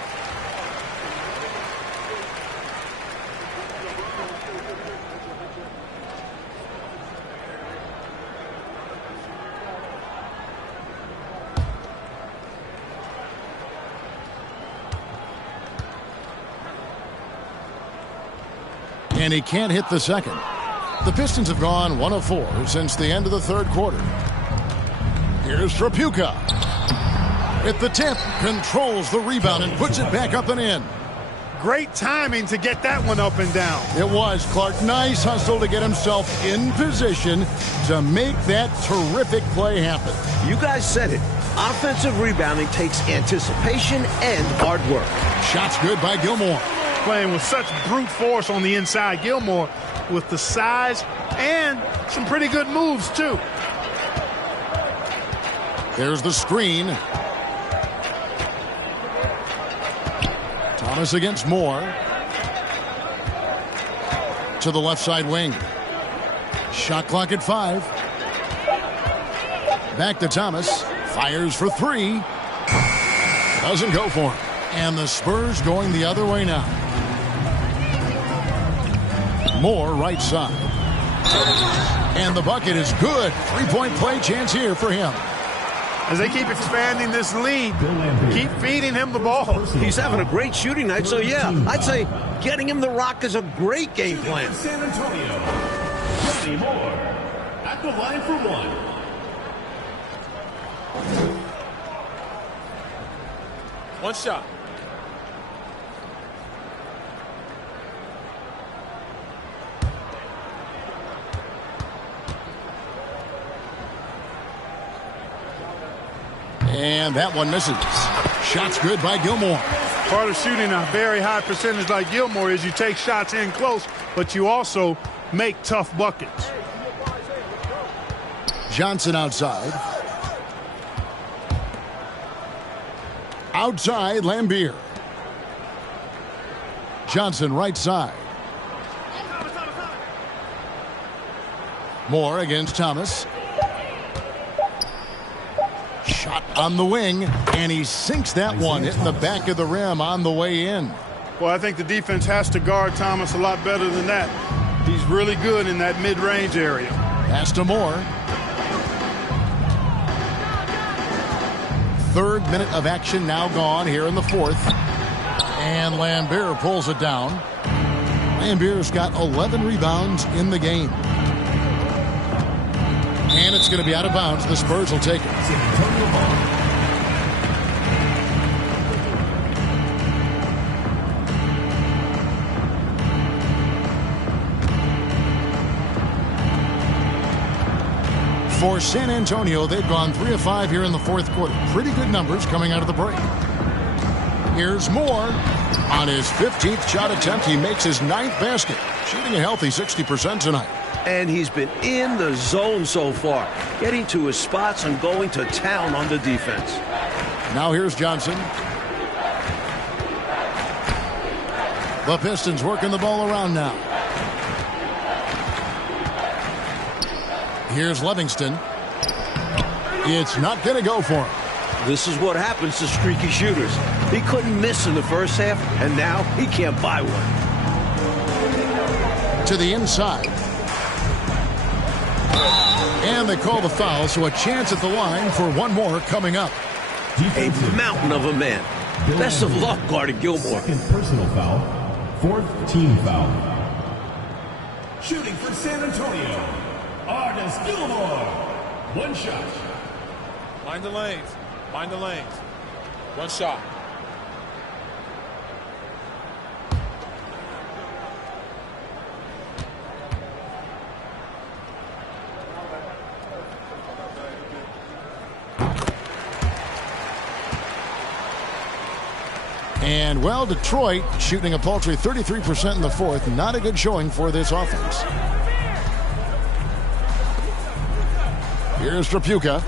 And he can't hit the second. The Pistons have gone 1 of 4 since the end of the third quarter. Here's Trapuka. At the tip, controls the rebound and puts it back up and in. Great timing to get that one up and down. It was, Clark. Nice hustle to get himself in position to make that terrific play happen. You guys said it. Offensive rebounding takes anticipation and hard work. Shots good by Gilmore. Playing with such brute force on the inside. Gilmore with the size and some pretty good moves, too. There's the screen. Thomas against Moore. To the left side wing. Shot clock at 5. Back to Thomas. Fires for 3. Doesn't go for him. And the Spurs going the other way now. Moore right side. And the bucket is good. 3-point play chance here for him. As they keep expanding this lead, keep feeding him the ball. He's having a great shooting night, so yeah, I'd say getting him the rock is a great game plan. San Antonio, Johnny Moore. the line for one. One shot. And that one misses. Shot's good by Gilmore. Part of shooting a very high percentage like Gilmore is you take shots in close, but you also make tough buckets. Johnson outside. Outside, Lambier. Johnson right side. Moore against Thomas. Shot on the wing, and he sinks that one, hitting the back of the rim on the way in. Well, I think the defense has to guard Thomas a lot better than that. He's really good in that mid-range area. Pass to Moore. Third minute of action now gone here in the fourth. And Lambier pulls it down. Lambier's got 11 rebounds in the game. And it's going to be out of bounds. The Spurs will take it. For San Antonio, they've gone 3 of 5 here in the fourth quarter. Pretty good numbers coming out of the break. Here's Moore. On his 15th shot attempt, he makes his 9th basket. Shooting a healthy 60% tonight. And he's been in the zone so far, getting to his spots and going to town on the defense. Now here's Johnson. The Pistons working the ball around now. Here's Livingston. It's not going to go for him. This is what happens to streaky shooters. He couldn't miss in the first half, and now he can't buy one. To the inside. And they call the foul, so a chance at the line for one more coming up. A mountain of a man. Best of luck guarding Gilmore. Second personal foul. Fourth team foul. Shooting for San Antonio, Artis Gilmore. One shot. Mind the lanes. Mind the lanes. One shot. And, well, Detroit shooting a paltry 33% in the fourth. Not a good showing for this offense. Here's Trapuka.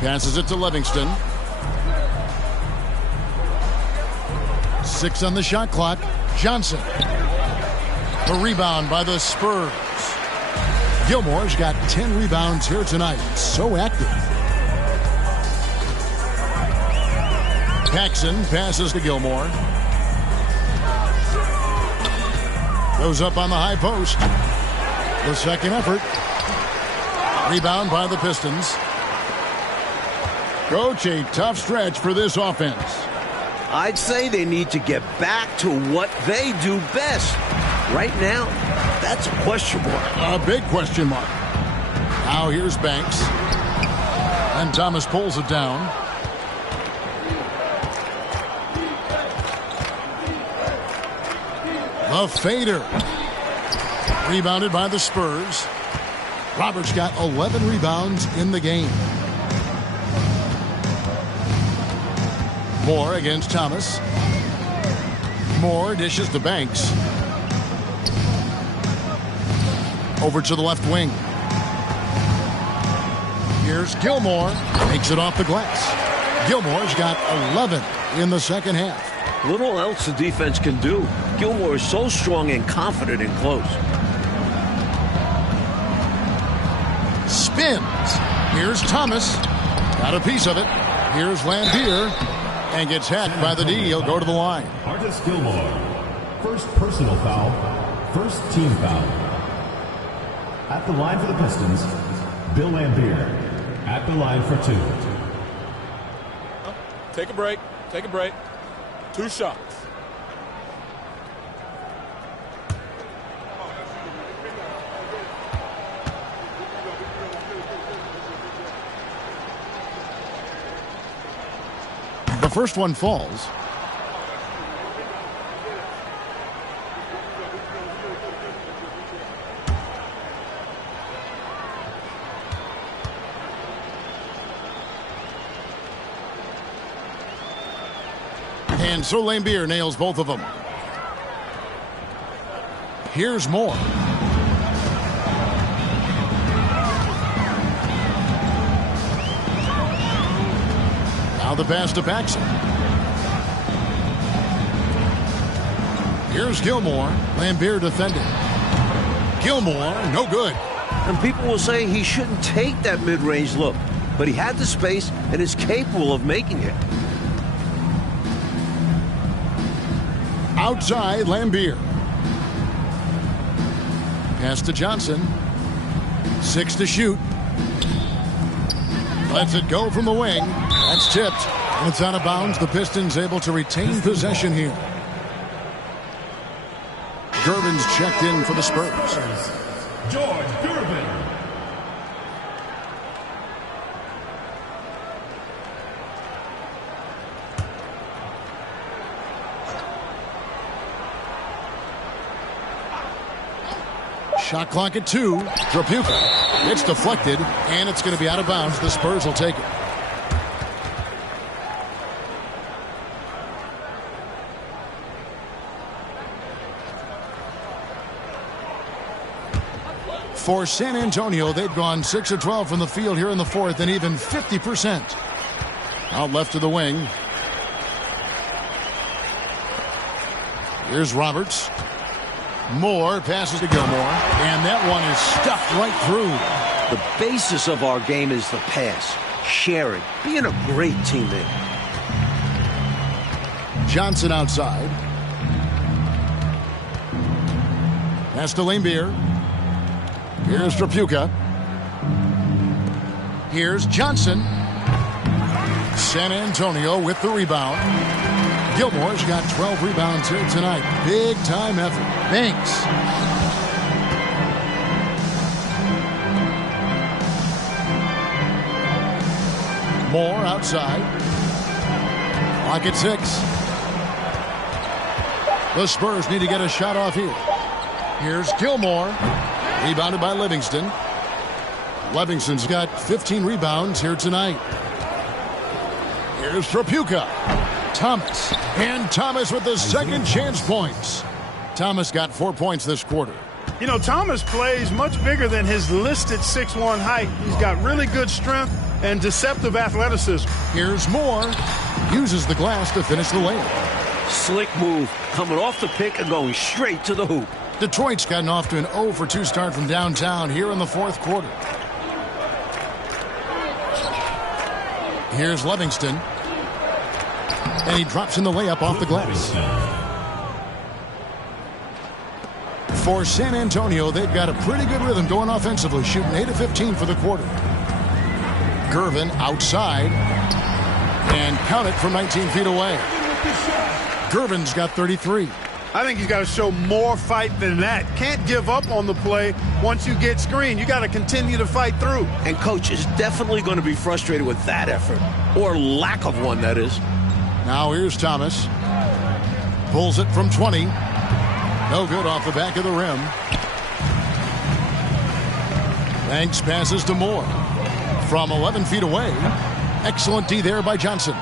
Passes it to Livingston. 6 on the shot clock. Johnson. The rebound by the Spurs. Gilmore's got 10 rebounds here tonight. So active. Paxson passes to Gilmore. Goes up on the high post. The second effort. Rebound by the Pistons. Coach, a tough stretch for this offense. I'd say they need to get back to what they do best. Right now, that's a question mark. A big question mark. Now here's Banks. And Thomas pulls it down. The fader. Rebounded by the Spurs. Roberts got 11 rebounds in the game. Moore against Thomas. Moore dishes to Banks. Over to the left wing. Here's Gilmore. Takes it off the glass. Gilmore's got 11 in the second half. Little else the defense can do. Gilmore is so strong and confident and close. Spins. Here's Thomas. Got a piece of it. Here's Lambier. And gets hacked by the D. He'll go to the line. Artis Gilmore. First personal foul. First team foul. At the line for the Pistons, Bill Lambier. At the line for 2. Take a break. Take a break. 2 shots. The first one falls. And so Lambier nails both of them. Here's Moore. Now the pass to Paxson. Here's Gilmore. Lambier defending. Gilmore, no good. And people will say he shouldn't take that mid-range look, but he had the space and is capable of making it. Outside, Lambier. Pass to Johnson. 6 to shoot. Lets it go from the wing. That's tipped. And it's out of bounds. The Pistons able to retain possession here. Gervin's checked in for the Spurs. George Gervin. Shot clock at 2. Tripucka. It's deflected, and it's going to be out of bounds. The Spurs will take it. For San Antonio, they've gone 6 of 12 from the field here in the fourth, and even 50%. Out left to the wing. Here's Roberts. Moore passes to Gilmore, and that one is stuffed right through. The basis of our game is the pass, sharing, being a great teammate. Johnson outside. Pass to Lambier. Here's Tripucka. Here's Johnson. San Antonio with the rebound. Gilmore's got 12 rebounds here tonight. Big time effort. Banks. Moore outside. Clock at 6. The Spurs need to get a shot off here. Here's Gilmore. Rebounded by Livingston. Livingston's got 15 rebounds here tonight. Here's Tripucka. Thomas. And Thomas with the second chance points. Thomas got 4 points this quarter. You know, Thomas plays much bigger than his listed 6'1" height. He's got really good strength and deceptive athleticism. Here's Moore. Uses the glass to finish the layup. Slick move, coming off the pick and going straight to the hoop. Detroit's gotten off to an 0 for 2 start from downtown here in the fourth quarter. Here's Livingston. And he drops in the layup off the glass. For San Antonio, they've got a pretty good rhythm going offensively, shooting 8 of 15 for the quarter. Gervin outside. And count it from 19 feet away. Gervin's got 33. I think he's got to show more fight than that. Can't give up on the play once you get screened. You got to continue to fight through. And coach is definitely going to be frustrated with that effort, or lack of one, that is. Now here's Thomas. Pulls it from 20. No good off the back of the rim. Banks passes to Moore. From 11 feet away. Excellent D there by Johnson.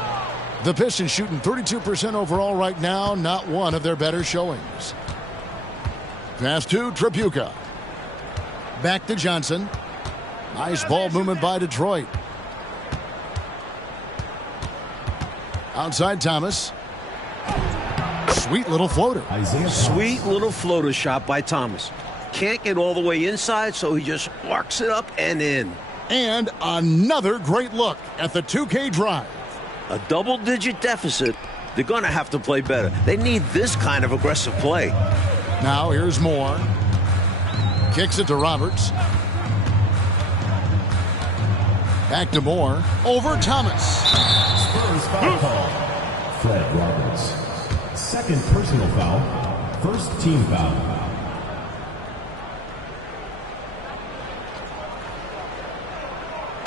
The Pistons shooting 32% overall right now. Not one of their better showings. Pass to Tripucka. Back to Johnson. Nice ball movement by Detroit. Outside Thomas. Sweet little floater. Sweet little floater shot by Thomas. Can't get all the way inside, so he just arcs it up and in. And another great look at the 2K drive. A double-digit deficit. They're going to have to play better. They need this kind of aggressive play. Now here's Moore. Kicks it to Roberts. Back to Moore. Over Thomas. Spurs foul call. Fred Roberts. Second personal foul. First team foul.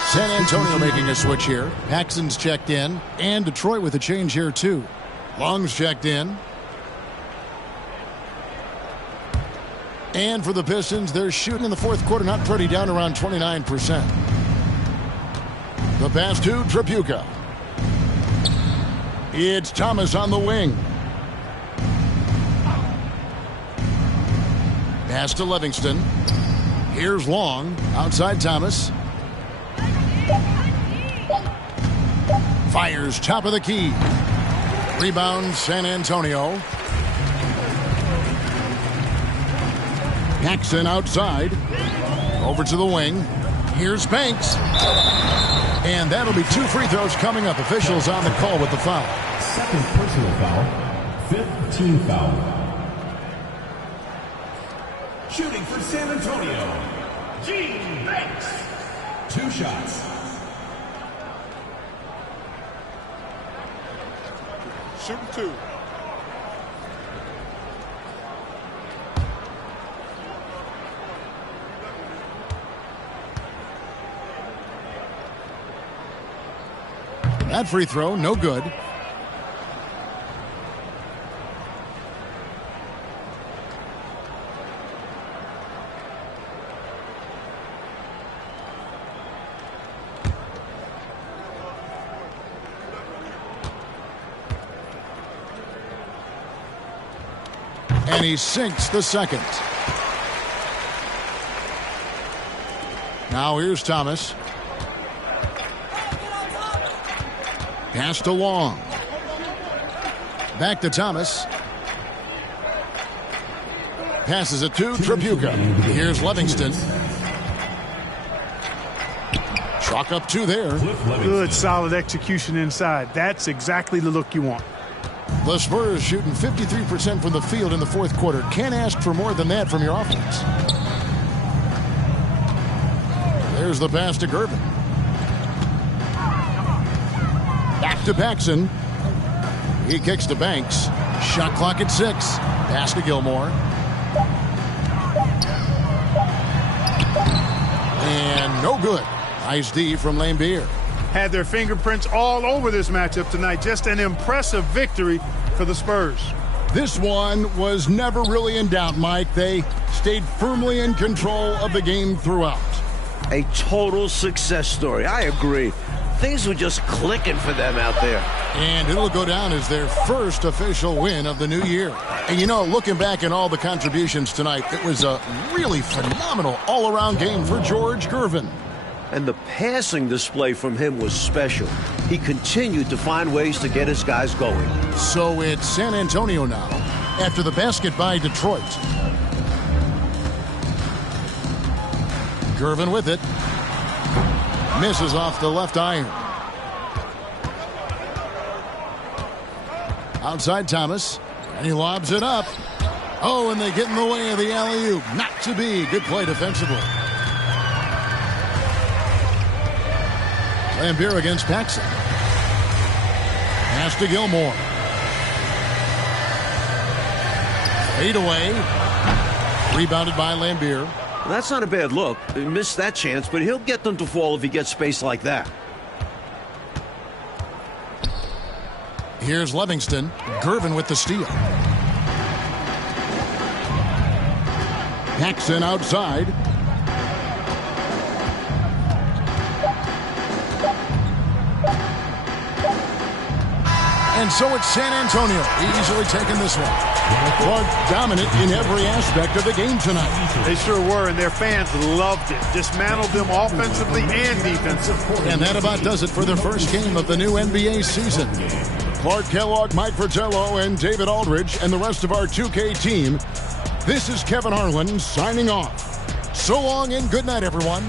San Antonio making a switch here. Paxson's checked in. And Detroit with a change here, too. Long's checked in. And for the Pistons, they're shooting in the fourth quarter, not pretty, down around 29%. The pass to Tripucka. It's Thomas on the wing. Pass to Livingston. Here's Long. Outside Thomas. Fires top of the key. Rebound San Antonio. Paxson outside. Over to the wing. Here's Banks. And that'll be 2 free throws coming up. Officials on the call with the foul. Second personal foul. Fifth team foul. Shooting for San Antonio, Gene Banks. 2 shots. Shooting 2. That free throw, no good. And he sinks the second. Now here's Thomas. Pass to Long. Back to Thomas. Passes it to Tripucka. Here's Livingston. Chalk up 2 there. Good, solid execution inside. That's exactly the look you want. The Spurs shooting 53% from the field in the fourth quarter. Can't ask for more than that from your offense. There's the pass to Gervin. Back to Paxson. He kicks to Banks. Shot clock at 6. Pass to Gilmore. And no good. Nice D from Lambier. Had their fingerprints all over this matchup tonight. Just an impressive victory for the Spurs. This one was never really in doubt, Mike. They stayed firmly in control of the game throughout. A total success story. I agree. Things were just clicking for them out there. And it'll go down as their first official win of the new year. And, you know, looking back at all the contributions tonight, it was a really phenomenal all-around game for George Gervin. And the passing display from him was special. He continued to find ways to get his guys going. So it's San Antonio now, after the basket by Detroit. Gervin with it. Misses off the left iron. Outside Thomas. And he lobs it up. Oh, and they get in the way of the alley-oop. Not to be. Good play defensively. Lambier against Paxson. Pass to Gilmore. Fade away. Rebounded by Lambier. Well, that's not a bad look. He missed that chance, but he'll get them to fall if he gets space like that. Here's Livingston. Gervin with the steal. Paxson outside. And so it's San Antonio easily taking this one. Clark dominant in every aspect of the game tonight. They sure were, and their fans loved it. Dismantled them offensively and defensively. And that about does it for the first game of the new NBA season. Clark Kellogg, Mike Fratello, and David Aldridge, and the rest of our 2K team. This is Kevin Harlan signing off. So long and good night, everyone.